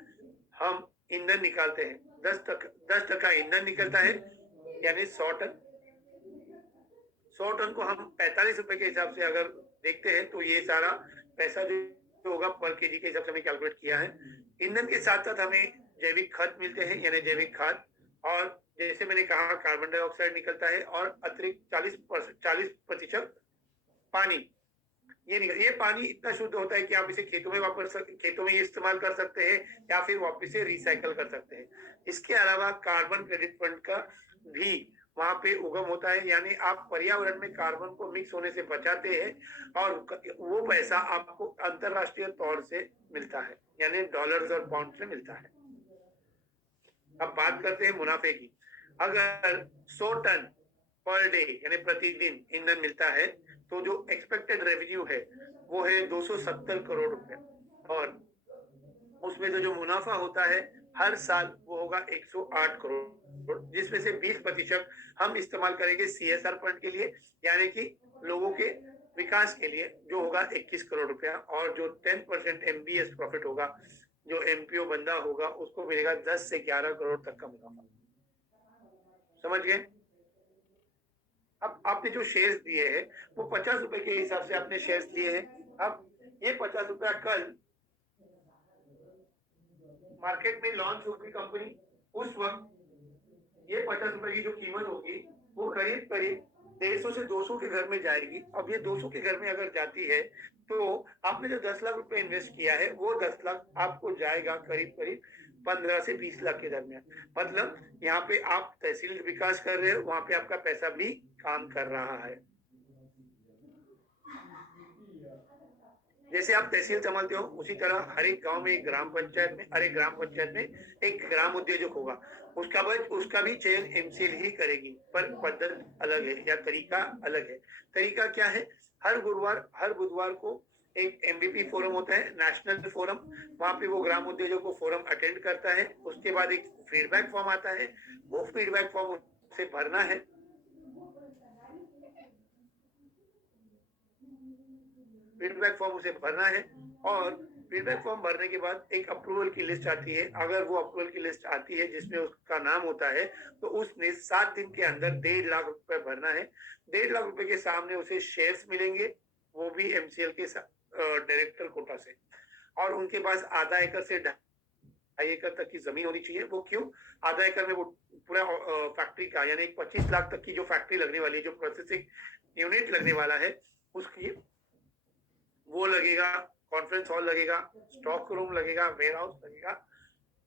हम ईंधन निकालते हैं, 10% ईंधन निकलता है, यानी 100 टन। 100 टन को हम 45 रुपए के हिसाब से अगर देखते हैं तो ये सारा पैसा जो होगा पर केजी के हिसाब से हमें कैलकुलेट किया है। ईंधन के साथ साथ हमें जैविक खाद मिलते हैं, यानी जैविक खाद। और जैसे मैंने कहा कार्बन डाइऑक्साइड निकलता है और अतिरिक्त 40% पानी ये पानी इतना शुद्ध होता है कि आप इसे खेतों में इस्तेमाल कर सकते हैं या फिर वापस से रिसाइकल कर सकते हैं। इसके अलावा कार्बन क्रेडिट फंड का भी वहां पे उगम होता है, यानी आप पर्यावरण में कार्बन को मिक्स होने से बचाते हैं और वो पैसा आपको अंतरराष्ट्रीय तौर से मिलता है, यानी डॉलर्स और पाउंड से मिलता है। अब बात करते हैं मुनाफे की। अगर 100 टन पर डे यानी प्रतिदिन ईंधन मिलता है तो जो एक्सपेक्टेड रेवेन्यू है वो है 270 करोड़ रुपए। और उसमें जो मुनाफा होता है हर साल वो होगा 108 करोड़, जिसमें से 20% हम इस्तेमाल करेंगे CSR फंड के लिए, यानी कि लोगों के विकास के लिए, जो होगा 21 करोड़ रुपया। और जो 10% MBS प्रॉफिट होगा, जो MPO बंदा होगा उसको मिलेगा 10 से 11 करोड़ तक का मुनाफा। समझ गए? अब आपने जो शेयर्स दिए हैं वो 50 रुपए के हिसाब से आपने शेयर्स दिए हैं। अब ये 50 रुपया कल मार्केट में लॉन्च होगी कंपनी, उस वक्त ये 50 रुपए की जो कीमत होगी वो करीब 150 से 200 के घर में जाएगी। अब ये 200 के घर में अगर जाती है तो आपने जो 10 लाख रुपए इन्वेस्ट किया है वो 10 लाख आपको जाएगा करीब 15 से 20 लाख के दरमियान। मतलब यहाँ पे आप तहसील विकास कर रहे हो, वहां पे आपका पैसा भी काम कर रहा है। जैसे आप तहसील संभालते हो उसी तरह हर एक गांव में एक ग्राम पंचायत में एक ग्राम उद्योजक होगा। उसका भी चयन MCL ही करेगी, पर पद्धति अलग है या तरीका अलग है। तरीका क्या है? हर बुधवार को एक MVP फोरम होता है, नेशनल फोरम, वहां पे वो ग्राम उद्योजक को फोरम अटेंड करता है। उसके बाद एक फीडबैक फॉर्म आता है, वो फीडबैक फॉर्म उसे भरना है। फीडबैक फॉर्म उसे भरना है और फीडबैक फॉर्म भरने के बाद एक अप्रूवल की लिस्ट आती है। अगर वो अप्रूवल की लिस्ट आती है जिसमें उसका नाम होता है तो उसने 7 दिन के अंदर 1.5 लाख रुपए भरना है। 1.5 लाख रुपए के सामने उसे शेयर्स मिलेंगे, वो भी MCL के डायरेक्टर कोटा से, और उनके पास आधा एकड़ से 2.5 एकड़ तक की जमीन होनी चाहिए। वो क्यों? आधा एकड़ में वो पूरा फैक्ट्री का यानी 25 लाख तक की जो फैक्ट्री लगने वाली है, जो प्रोसेसिंग यूनिट लगने वाला है, उसकी वो लगेगा, कॉन्फ्रेंस हॉल लगेगा, स्टॉक रूम लगेगा, वेयर हाउस लगेगा।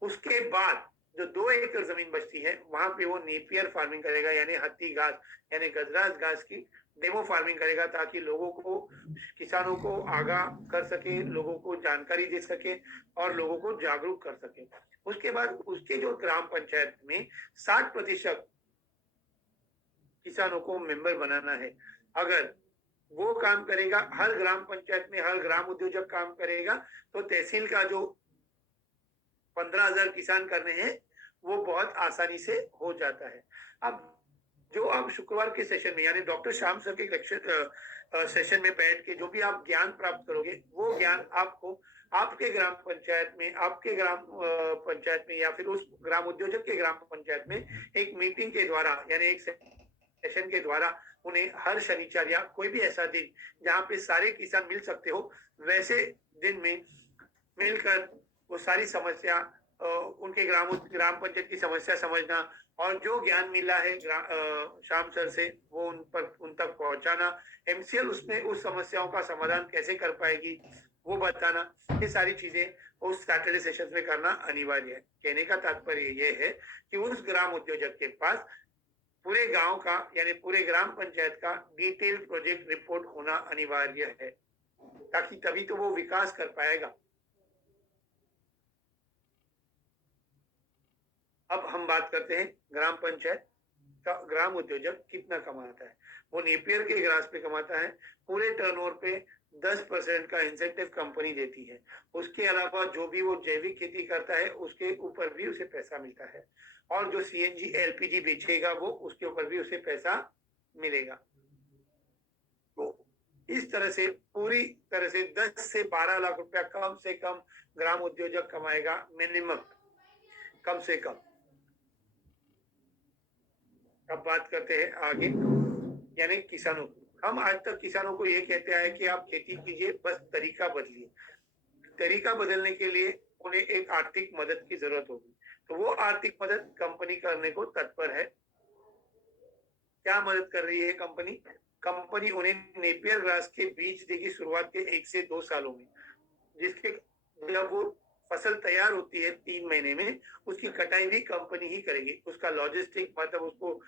उसके बाद जो 2 एकड़ जमीन बचती है वहां पे वो नेपियर फार्मिंग करेगा, यानी हत्ती घास यानी गजराज घास की डेमो फार्मिंग करेगा, ताकि लोगों को, किसानों को आगाह कर सके, लोगों को जानकारी दे सके और लोगों को जागरूक कर सके। उसके बाद उसके जो ग्राम पंचायत में 60% किसानों को मेंबर बनाना है। अगर वो काम करेगा, हर ग्राम पंचायत में हर ग्राम उद्योजक काम करेगा, तो तहसील का जो 15,000 किसान करने हैं वो बहुत आसानी से हो जाता है। अब जो आप शुक्रवार के सेशन में यानी डॉक्टर श्याम सर के लेक्चर सेशन में बैठ के जो भी आप ज्ञान प्राप्त करोगे, वो ज्ञान आपको आपके ग्राम पंचायत में, आपके ग्राम पंचायत में या फिर उस ग्राम उद्योजक के ग्राम पंचायत में एक मीटिंग के द्वारा यानी एक सेशन के द्वारा उन्हें हर शनिवार या कोई भी ऐसा दिन जहां पे सारे किसान मिल सकते हो, वैसे दिन में मिलकर वो सारी समस्या, उनके ग्राम पंचायत की समस्या समझना और जो ज्ञान मिला है श्याम सर से वो उन तक पहुंचाना। MCL उसमें उस समस्याओं का समाधान कैसे कर पाएगी वो बताना। ये सारी चीजें उस सैटरडे सेशन में करना अनिवार्य है। कहने का तात्पर्य ये है कि उस ग्राम उद्योजक के पास पूरे गांव का यानी पूरे ग्राम पंचायत का डिटेल प्रोजेक्ट रिपोर्ट होना अनिवार्य है, ताकि तभी तो वो विकास कर पाएगा। अब हम बात करते हैं ग्राम पंचायत का ग्राम उद्योजक कितना कमाता है। वो नेपियर के ग्रास पे कमाता है। पूरे टर्नओवर पे 10% का इंसेंटिव कंपनी देती है। उसके अलावा जो भी वो जैविक खेती करता है उसके ऊपर भी उसे पैसा मिलता है, और जो CNG LPG बेचेगा वो उसके ऊपर भी उसे पैसा मिलेगा। तो इस तरह से पूरी तरह से 10 से 12 लाख रुपया कम से कम ग्राम उद्योजक कमाएगा, मिनिमम, कम से कम। अब बात करते हैं आगे, यानी किसानों। हम आज तक किसानों को ये कहते आए कि आप खेती कीजिए, बस तरीका बदलिए। तरीका बदलने के लिए उन्हें एक आर्थिक मदद की जरूरत होगी, तो वो आर्थिक मदद कंपनी करने को तत्पर है। क्या मदद कर रही है कंपनी? कंपनी उन्हें नेपियर ग्रास के बीज देगी शुरुआत के 1 से 2 सालों में, जिसके जब वो फसल तैयार होती है 3 महीने में, उसकी कटाई भी कंपनी ही करेगी। उसका लॉजिस्टिक मतलब उसको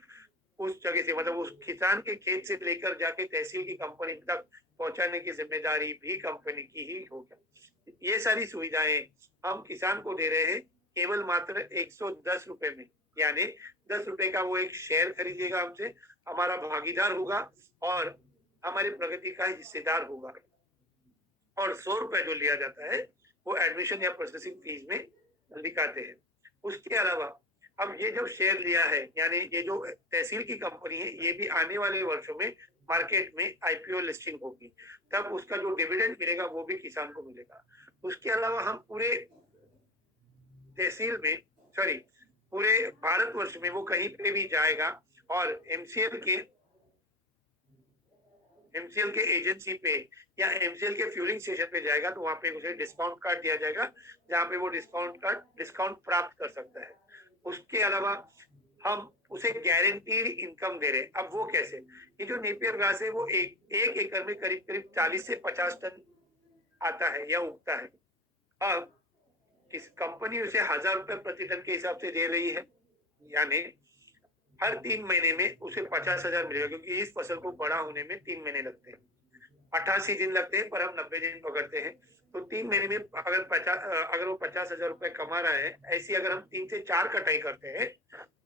उस जगह से मतलब उस किसान के खेत से लेकर जाके तहसील की कंपनी तक पहुंचाने की जिम्मेदारी भी कंपनी की ही होगी। ये सारी सुविधाएं हम किसान को दे रहे हैं केवल मात्र 110 रुपए में, यानी 10 रुपए का वो एक शेयर खरीदेगा हमसे, हमारा भागीदार होगा और हमारी प्रगति का हिस्सेदार होगा। और 100 रुपए जो लिया जाता है वो एडमिशन या प्रोसेसिंग फीस में दिखाते हैं। उसके अलावा अब ये जब शेयर लिया है, यानी ये जो तहसील की कंपनी है, ये भी आने वाले वर्षों में मार्केट में IPO लिस्टिंग होगी, तब उसका जो डिविडेंड मिलेगा वो भी किसान को मिलेगा। उसके अलावा हम पूरे तहसील में, सॉरी, पूरे भारतवर्ष में वो कहीं पे भी जाएगा और MCL के एजेंसी पे या MCL के फ्यूलिंग स्टेशन पे जाएगा तो वहां पे उसे डिस्काउंट कार्ड दिया जाएगा, जहां पे वो डिस्काउंट प्राप्त कर सकता है। उसके अलावा हम उसे गारंटीड इनकम दे रहे हैं। अब वो कैसे? ये जो नेपियर ग्रास है वो एक एकड़ में करीब करीब 40 से 50 टन आता है या उगता है। अब किस कंपनी उसे 1,000 रुपए प्रति टन के हिसाब से दे रही है, यानी हर 3 महीने में उसे 50,000 मिलेगा, क्योंकि इस फसल को बड़ा होने में 3 महीने लगते हैं। 88 दिन लगते हैं पर हम 90 दिन पकड़ते हैं, तो 3 महीने में अगर वो 50,000 रुपए कमा रहा है, ऐसी अगर हम 3 से 4 कटाई करते हैं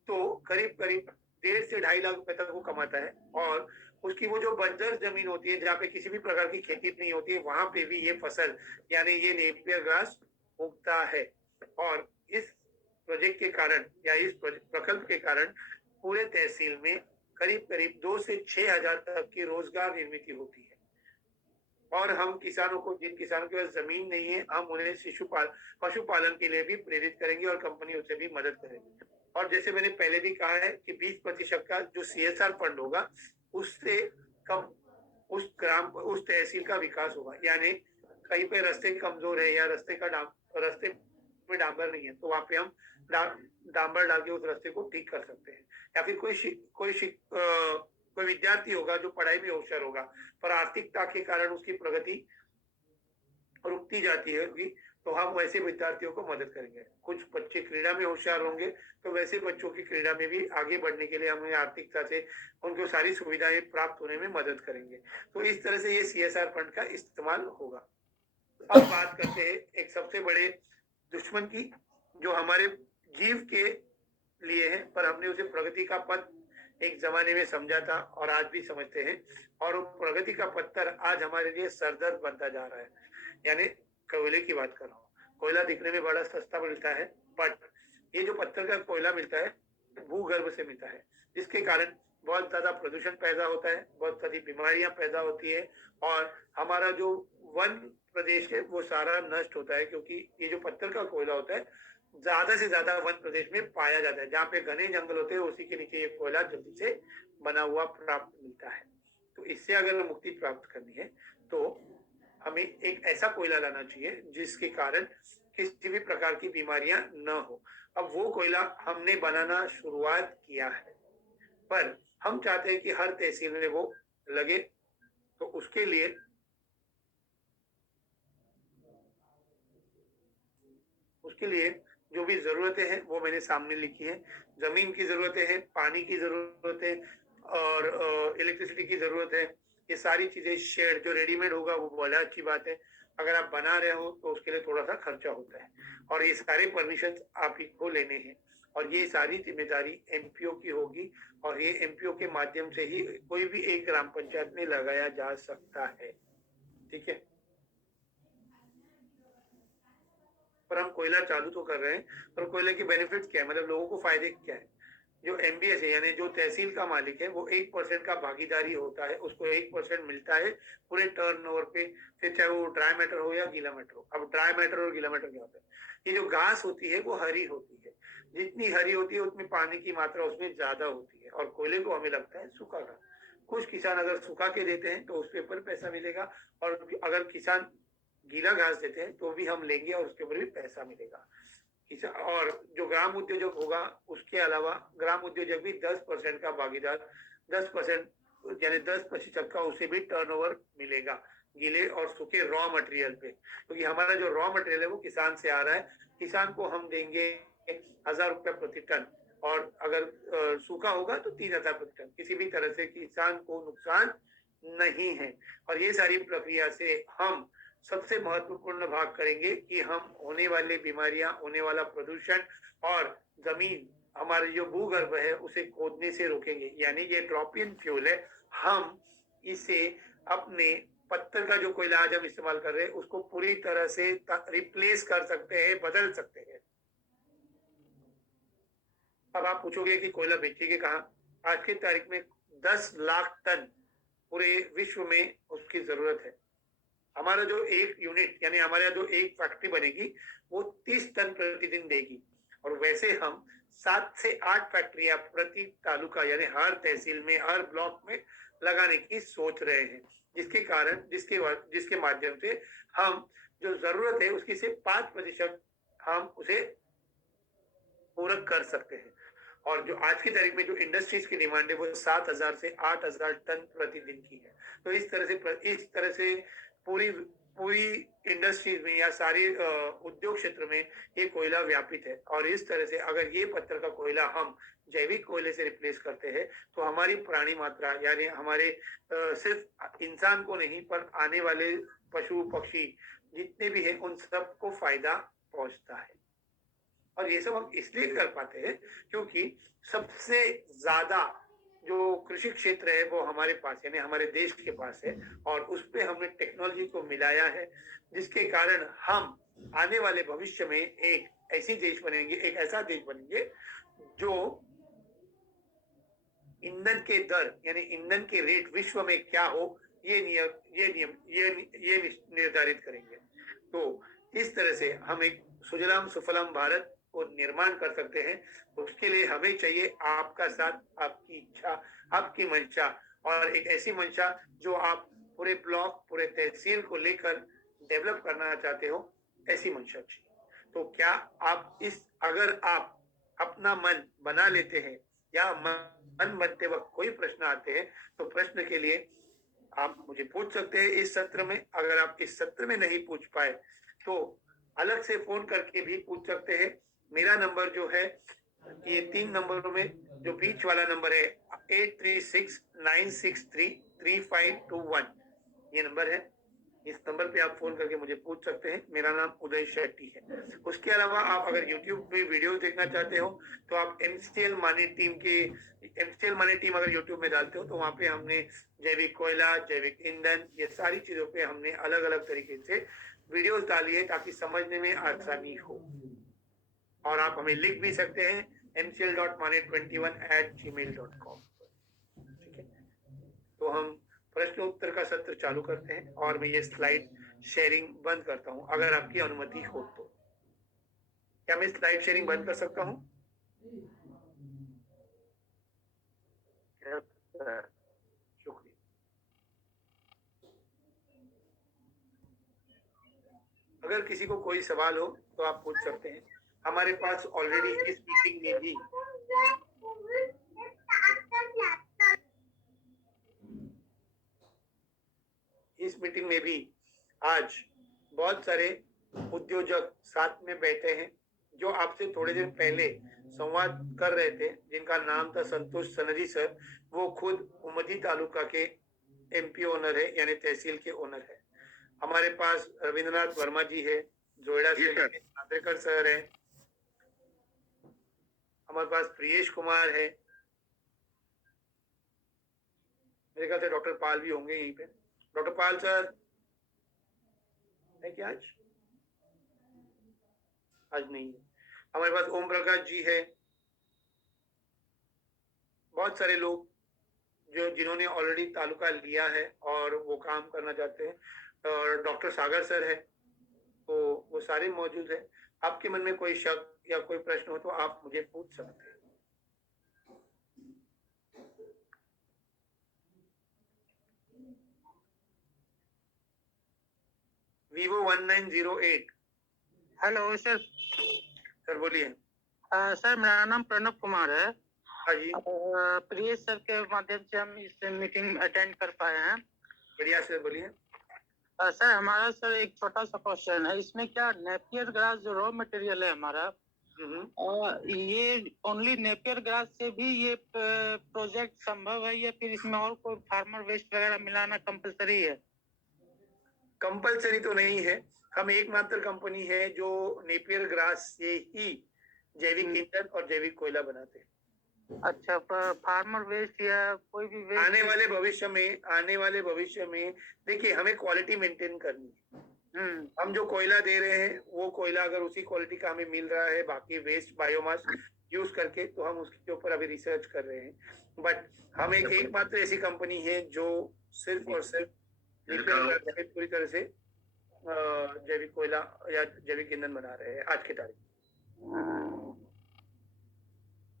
तो करीब करीब 1.5 से 2.5 लाख रुपए तक वो कमाता है। और उसकी वो जो बंजर जमीन होती है जहाँ पे किसी भी प्रकार की खेती नहीं होती है, वहां पे भी ये फसल यानी ये नेपियर ग्रास उगता है। और इस प्रोजेक्ट के कारण या इस प्रकल्प के कारण पूरे तहसील में करीब करीब 2 से 6 हजार तक की रोजगार निर्मित होती है। और हम किसानों को, जिन किसानों के पास जमीन नहीं है, हम उन्हें पशुपालन के लिए भी प्रेरित करेंगे और कंपनियों से भी मदद करेंगे। और जैसे मैंने पहले भी कहा है कि 20% का जो CSR फंड होगा उससे कम उस तहसील का विकास होगा। यानी कहीं पे रास्ते कमजोर है या रास्ते में डांबर नहीं है, तो वहां पे हम डांबर डाल के उस रास्ते को ठीक कर सकते हैं। या फिर कोई विद्यार्थी होगा जो पढ़ाई में होशियार होगा पर आर्थिकता के कारण उसकी प्रगति रुकती जाती है, तो हम वैसे विद्यार्थियों को मदद करेंगे। कुछ बच्चे क्रीड़ा में होशियार होंगे तो वैसे बच्चों की क्रीड़ा में भी आगे बढ़ने के लिए हम आर्थिकता से उनको सारी सुविधाएं प्राप्त होने में मदद करेंगे। तो इस तरह से ये CSR फंड का इस्तेमाल होगा। अब बात करते हैं एक सबसे बड़े दुश्मन की, जो हमारे जीव के लिए है, पर हमने उसे प्रगति का पथ एक जमाने में समझा था और आज भी समझते हैं। और वो प्रगति का पत्थर आज हमारे लिए सरदर्द बनता जा रहा है। यानी कोयले की बात कर रहा हूँ। कोयला दिखने में बड़ा सस्ता मिलता है, बट ये जो पत्थर का कोयला मिलता है भूगर्भ से मिलता है, जिसके कारण बहुत ज्यादा प्रदूषण पैदा होता है, बहुत सारी बीमारियां पैदा होती है और हमारा जो वन प्रदेश है वो सारा नष्ट होता है। क्योंकि ये जो पत्थर का कोयला होता है ज्यादा से ज्यादा वन प्रदेश में पाया जाता है, जहाँ पे घने जंगल होते हैं उसी के नीचे ये कोयला जल्दी से बना हुआ प्राप्त मिलता है। तो इससे अगर मुक्ति प्राप्त करनी है तो हमें एक ऐसा कोयला लाना चाहिए जिसके कारण किसी भी प्रकार की बीमारियां न हो। अब वो कोयला हमने बनाना शुरुआत किया है, पर हम चाहते हैं कि हर तहसील में वो लगे। तो उसके लिए जो भी जरूरतें हैं वो मैंने सामने लिखी है। जमीन की जरूरतें हैं, पानी की जरूरत है और इलेक्ट्रिसिटी की जरूरत है। ये सारी चीजें शेड जो रेडीमेड होगा वो बड़ा अच्छी बात है। अगर आप बना रहे हो तो उसके लिए थोड़ा सा खर्चा होता है और ये सारे परमिशन आप ही को लेने हैं और ये सारी जिम्मेदारी MPO की होगी। और ये MPO के माध्यम से ही कोई भी एक ग्राम पंचायत में लगाया जा सकता है। ठीक है, पर हम कोयला चालू तो कर रहे हैं, पर कोयले के बेनिफिट्स क्या है, मतलब लोगों को फायदे क्या है। जो MBS है यानी जो तहसील का मालिक है वो 1% का भागीदारी होता है, उसको 1% मिलता है पूरे टर्नओवर पे, फिर चाहे वो ड्राई मैटर हो या गीला मैटर हो। अब ड्राई मैटर और गीला मैटर क्या होता है, ये जो घास होती है वो हरी होती है, जितनी हरी होती है उतनी पानी की मात्रा उसमें ज्यादा होती है और कोयले को हमें लगता है सूखा घास। कुछ किसान अगर सूखा के देते हैं तो उसके ऊपर पैसा मिलेगा और अगर किसान गीला घास देते हैं तो भी हम लेंगे और उसके ऊपर भी पैसा मिलेगा। और जो ग्राम उद्योजक होगा उसके अलावा ग्राम उद्योजक भी 10% का भागीदार, 10% यानी 10% का उसे भी टर्नओवर मिलेगा गीले और सूखे रॉ मटेरियल पे। क्योंकि हमारा जो रॉ मटेरियल है वो किसान से आ रहा है, किसान को हम देंगे 1000 रुपये प्रति टन और अगर सूखा होगा तो 3000 प्रति टन। किसी भी तरह से किसान को नुकसान नहीं है। और ये सारी प्रक्रिया से हम सबसे महत्वपूर्ण भाग करेंगे कि हम होने वाली बीमारियां, होने वाला प्रदूषण और जमीन हमारे जो भूगर्भ है उसे खोदने से रोकेंगे। यानी ये ड्रॉप इन फ्यूल है, हम इसे अपने पत्थर का जो कोयला आज हम इस्तेमाल कर रहे हैं उसको पूरी तरह से रिप्लेस कर सकते हैं, बदल सकते हैं। अब आप पूछोगे कि कोयला बेचेंगे कहाँ। आज की तारीख में 10 लाख टन पूरे विश्व में उसकी जरूरत है। हमारा जो एक यूनिट यानी हमारे जो एक फैक्ट्री बनेगी वो 30 टन प्रतिदिन देगी और वैसे हम 7 से 8 फैक्ट्रियां प्रति तालुका यानी हर तहसील में, हर ब्लॉक में लगाने की सोच रहे हैं, जिसके कारण जिसके माध्यम से हम जो जरूरत है उसकी से 5% हम उसे पूरा कर सकते हैं। और जो आज की तारीख में जो इंडस्ट्रीज की डिमांड है वो 7000 से 8000 टन प्रतिदिन की है। तो इस तरह से पूरी इंडस्ट्रीज में या सारे उद्योग क्षेत्र में ये कोयला व्यापित है। और इस तरह से अगर ये पत्थर का कोयला हम जैविक कोयले से रिप्लेस करते हैं तो हमारी प्राणी मात्रा यानी हमारे सिर्फ इंसान को नहीं पर आने वाले पशु पक्षी जितने भी हैं उन सबको फायदा पहुंचता है। और ये सब हम इसलिए कर पाते हैं क्योंकि सबसे ज्यादा जो कृषि क्षेत्र है वो हमारे पास यानी हमारे देश के पास है और उस पे हमने टेक्नोलॉजी को मिलाया है, जिसके कारण हम आने वाले भविष्य में एक ऐसी देश बनेंगे, एक ऐसा देश बनेंगे जो ईंधन के दर यानी ईंधन के रेट विश्व में क्या हो ये निर्धारित करेंगे। तो इस तरह से हम एक सुजलाम सुफलाम भारत को निर्माण कर सकते हैं। उसके लिए हमें चाहिए आपका साथ, आपकी इच्छा, आपकी मंशा और एक ऐसी मंशा जो आप पूरे ब्लॉक, पूरे तहसील को लेकर डेवलप करना चाहते हो, ऐसी मंशा चाहिए। तो क्या आप अगर आप अपना मन बना लेते हैं या मन बनते वक्त कोई प्रश्न आते हैं तो प्रश्न के लिए आप मुझे पूछ सकते हैं इस सत्र में। अगर आप इस सत्र में नहीं पूछ पाए तो अलग से फोन करके भी पूछ सकते हैं। मेरा नंबर जो है, ये 3 नंबरों में जो बीच वाला नंबर है 8369633521 ये नंबर है। इस नंबर पे आप फोन करके मुझे पूछ सकते हैं। मेरा नाम उदय शेट्टी है। उसके अलावा आप अगर YouTube पे वीडियो देखना चाहते हो तो आप MCL मानी टीम अगर YouTube में डालते हो तो वहां पे हमने जैविक कोयला, जैविक ईंधन, ये सारी चीजों पे हमने अलग अलग तरीके से वीडियोस डाली है ताकि समझने में आसानी हो। और आप हमें लिख भी सकते हैं mcl.mane21@gmail.com। ठीक है, तो हम प्रश्न उत्तर का सत्र चालू करते हैं और मैं ये स्लाइड शेयरिंग बंद करता हूं अगर आपकी अनुमति हो तो। क्या मैं स्लाइड शेयरिंग बंद कर सकता हूं? शुक्रिया। अगर किसी को कोई सवाल हो तो आप पूछ सकते हैं। हमारे पास ऑलरेडी इस मीटिंग में भी आज बहुत सारे उद्योजक साथ में बैठे हैं जो आपसे थोड़े दिन पहले संवाद कर रहे थे, जिनका नाम था संतोष सनरी सर। वो खुद उमदी तालुका के MP ओनर है यानी तहसील के ओनर है। हमारे पास रविंद्रनाथ वर्मा जी है, जोड़ा से नाद्रेकर सर है, हमारे पास प्रियेश कुमार है, मेरे ख्याल से डॉक्टर पाल भी होंगे यहीं पे। डॉक्टर पाल सर है क्या आज नहीं है। हमारे पास ओम प्रकाश जी है। बहुत सारे लोग जिन्होंने ऑलरेडी तालुका लिया है और वो काम करना चाहते हैं। और डॉक्टर सागर सर है, तो वो सारे मौजूद है। आपके मन में कोई शक या कोई प्रश्न हो तो आप मुझे पूछ सकते हैं। Vivo 1908। Hello sir. सर बोलिए। सर मेरा नाम प्रणव कुमार है। हाँ जी। प्रिय सर के माध्यम से हम इस मीटिंग अटेंड कर पाए हैं। बढ़िया सर, बोलिए। सर हमारा सर एक छोटा सा क्वेश्चन है। इसमें क्या नेपियर ग्रास जो रॉ मटेरियल है हमारा, ये ओनली नेपियर ग्रास से भी ये प्रोजेक्ट संभव है या फिर इसमें और कोई फार्मर वेस्ट वगैरह मिलाना कंपलसरी है? कंपलसरी तो नहीं है। हम एकमात्र कंपनी है जो नेपियर ग्रास से ही जैविक ईंधन और जैविक कोयला बनाते हैं। अच्छा, फार्मर वेस्ट या कोई भी वेस्ट आने वाले भविष्य में देखिए, हमें क्वालिटी मेंटेन करनी है। हम जो कोयला दे रहे हैं वो कोयला अगर उसी क्वालिटी का हमें मिल रहा है बाकी वेस्ट बायोमास यूज करके, तो हम उसके ऊपर अभी रिसर्च कर रहे हैं। बट हम एकमात्र ऐसी कंपनी है जो सिर्फ और सिर्फ पूरी तरह से जैविक कोयला या जैविक ईंधन बना रहे हैं आज की तारीख।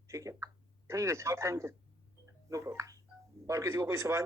ठीक है sir, thank you. No problem. और किसी को कोई सवाल?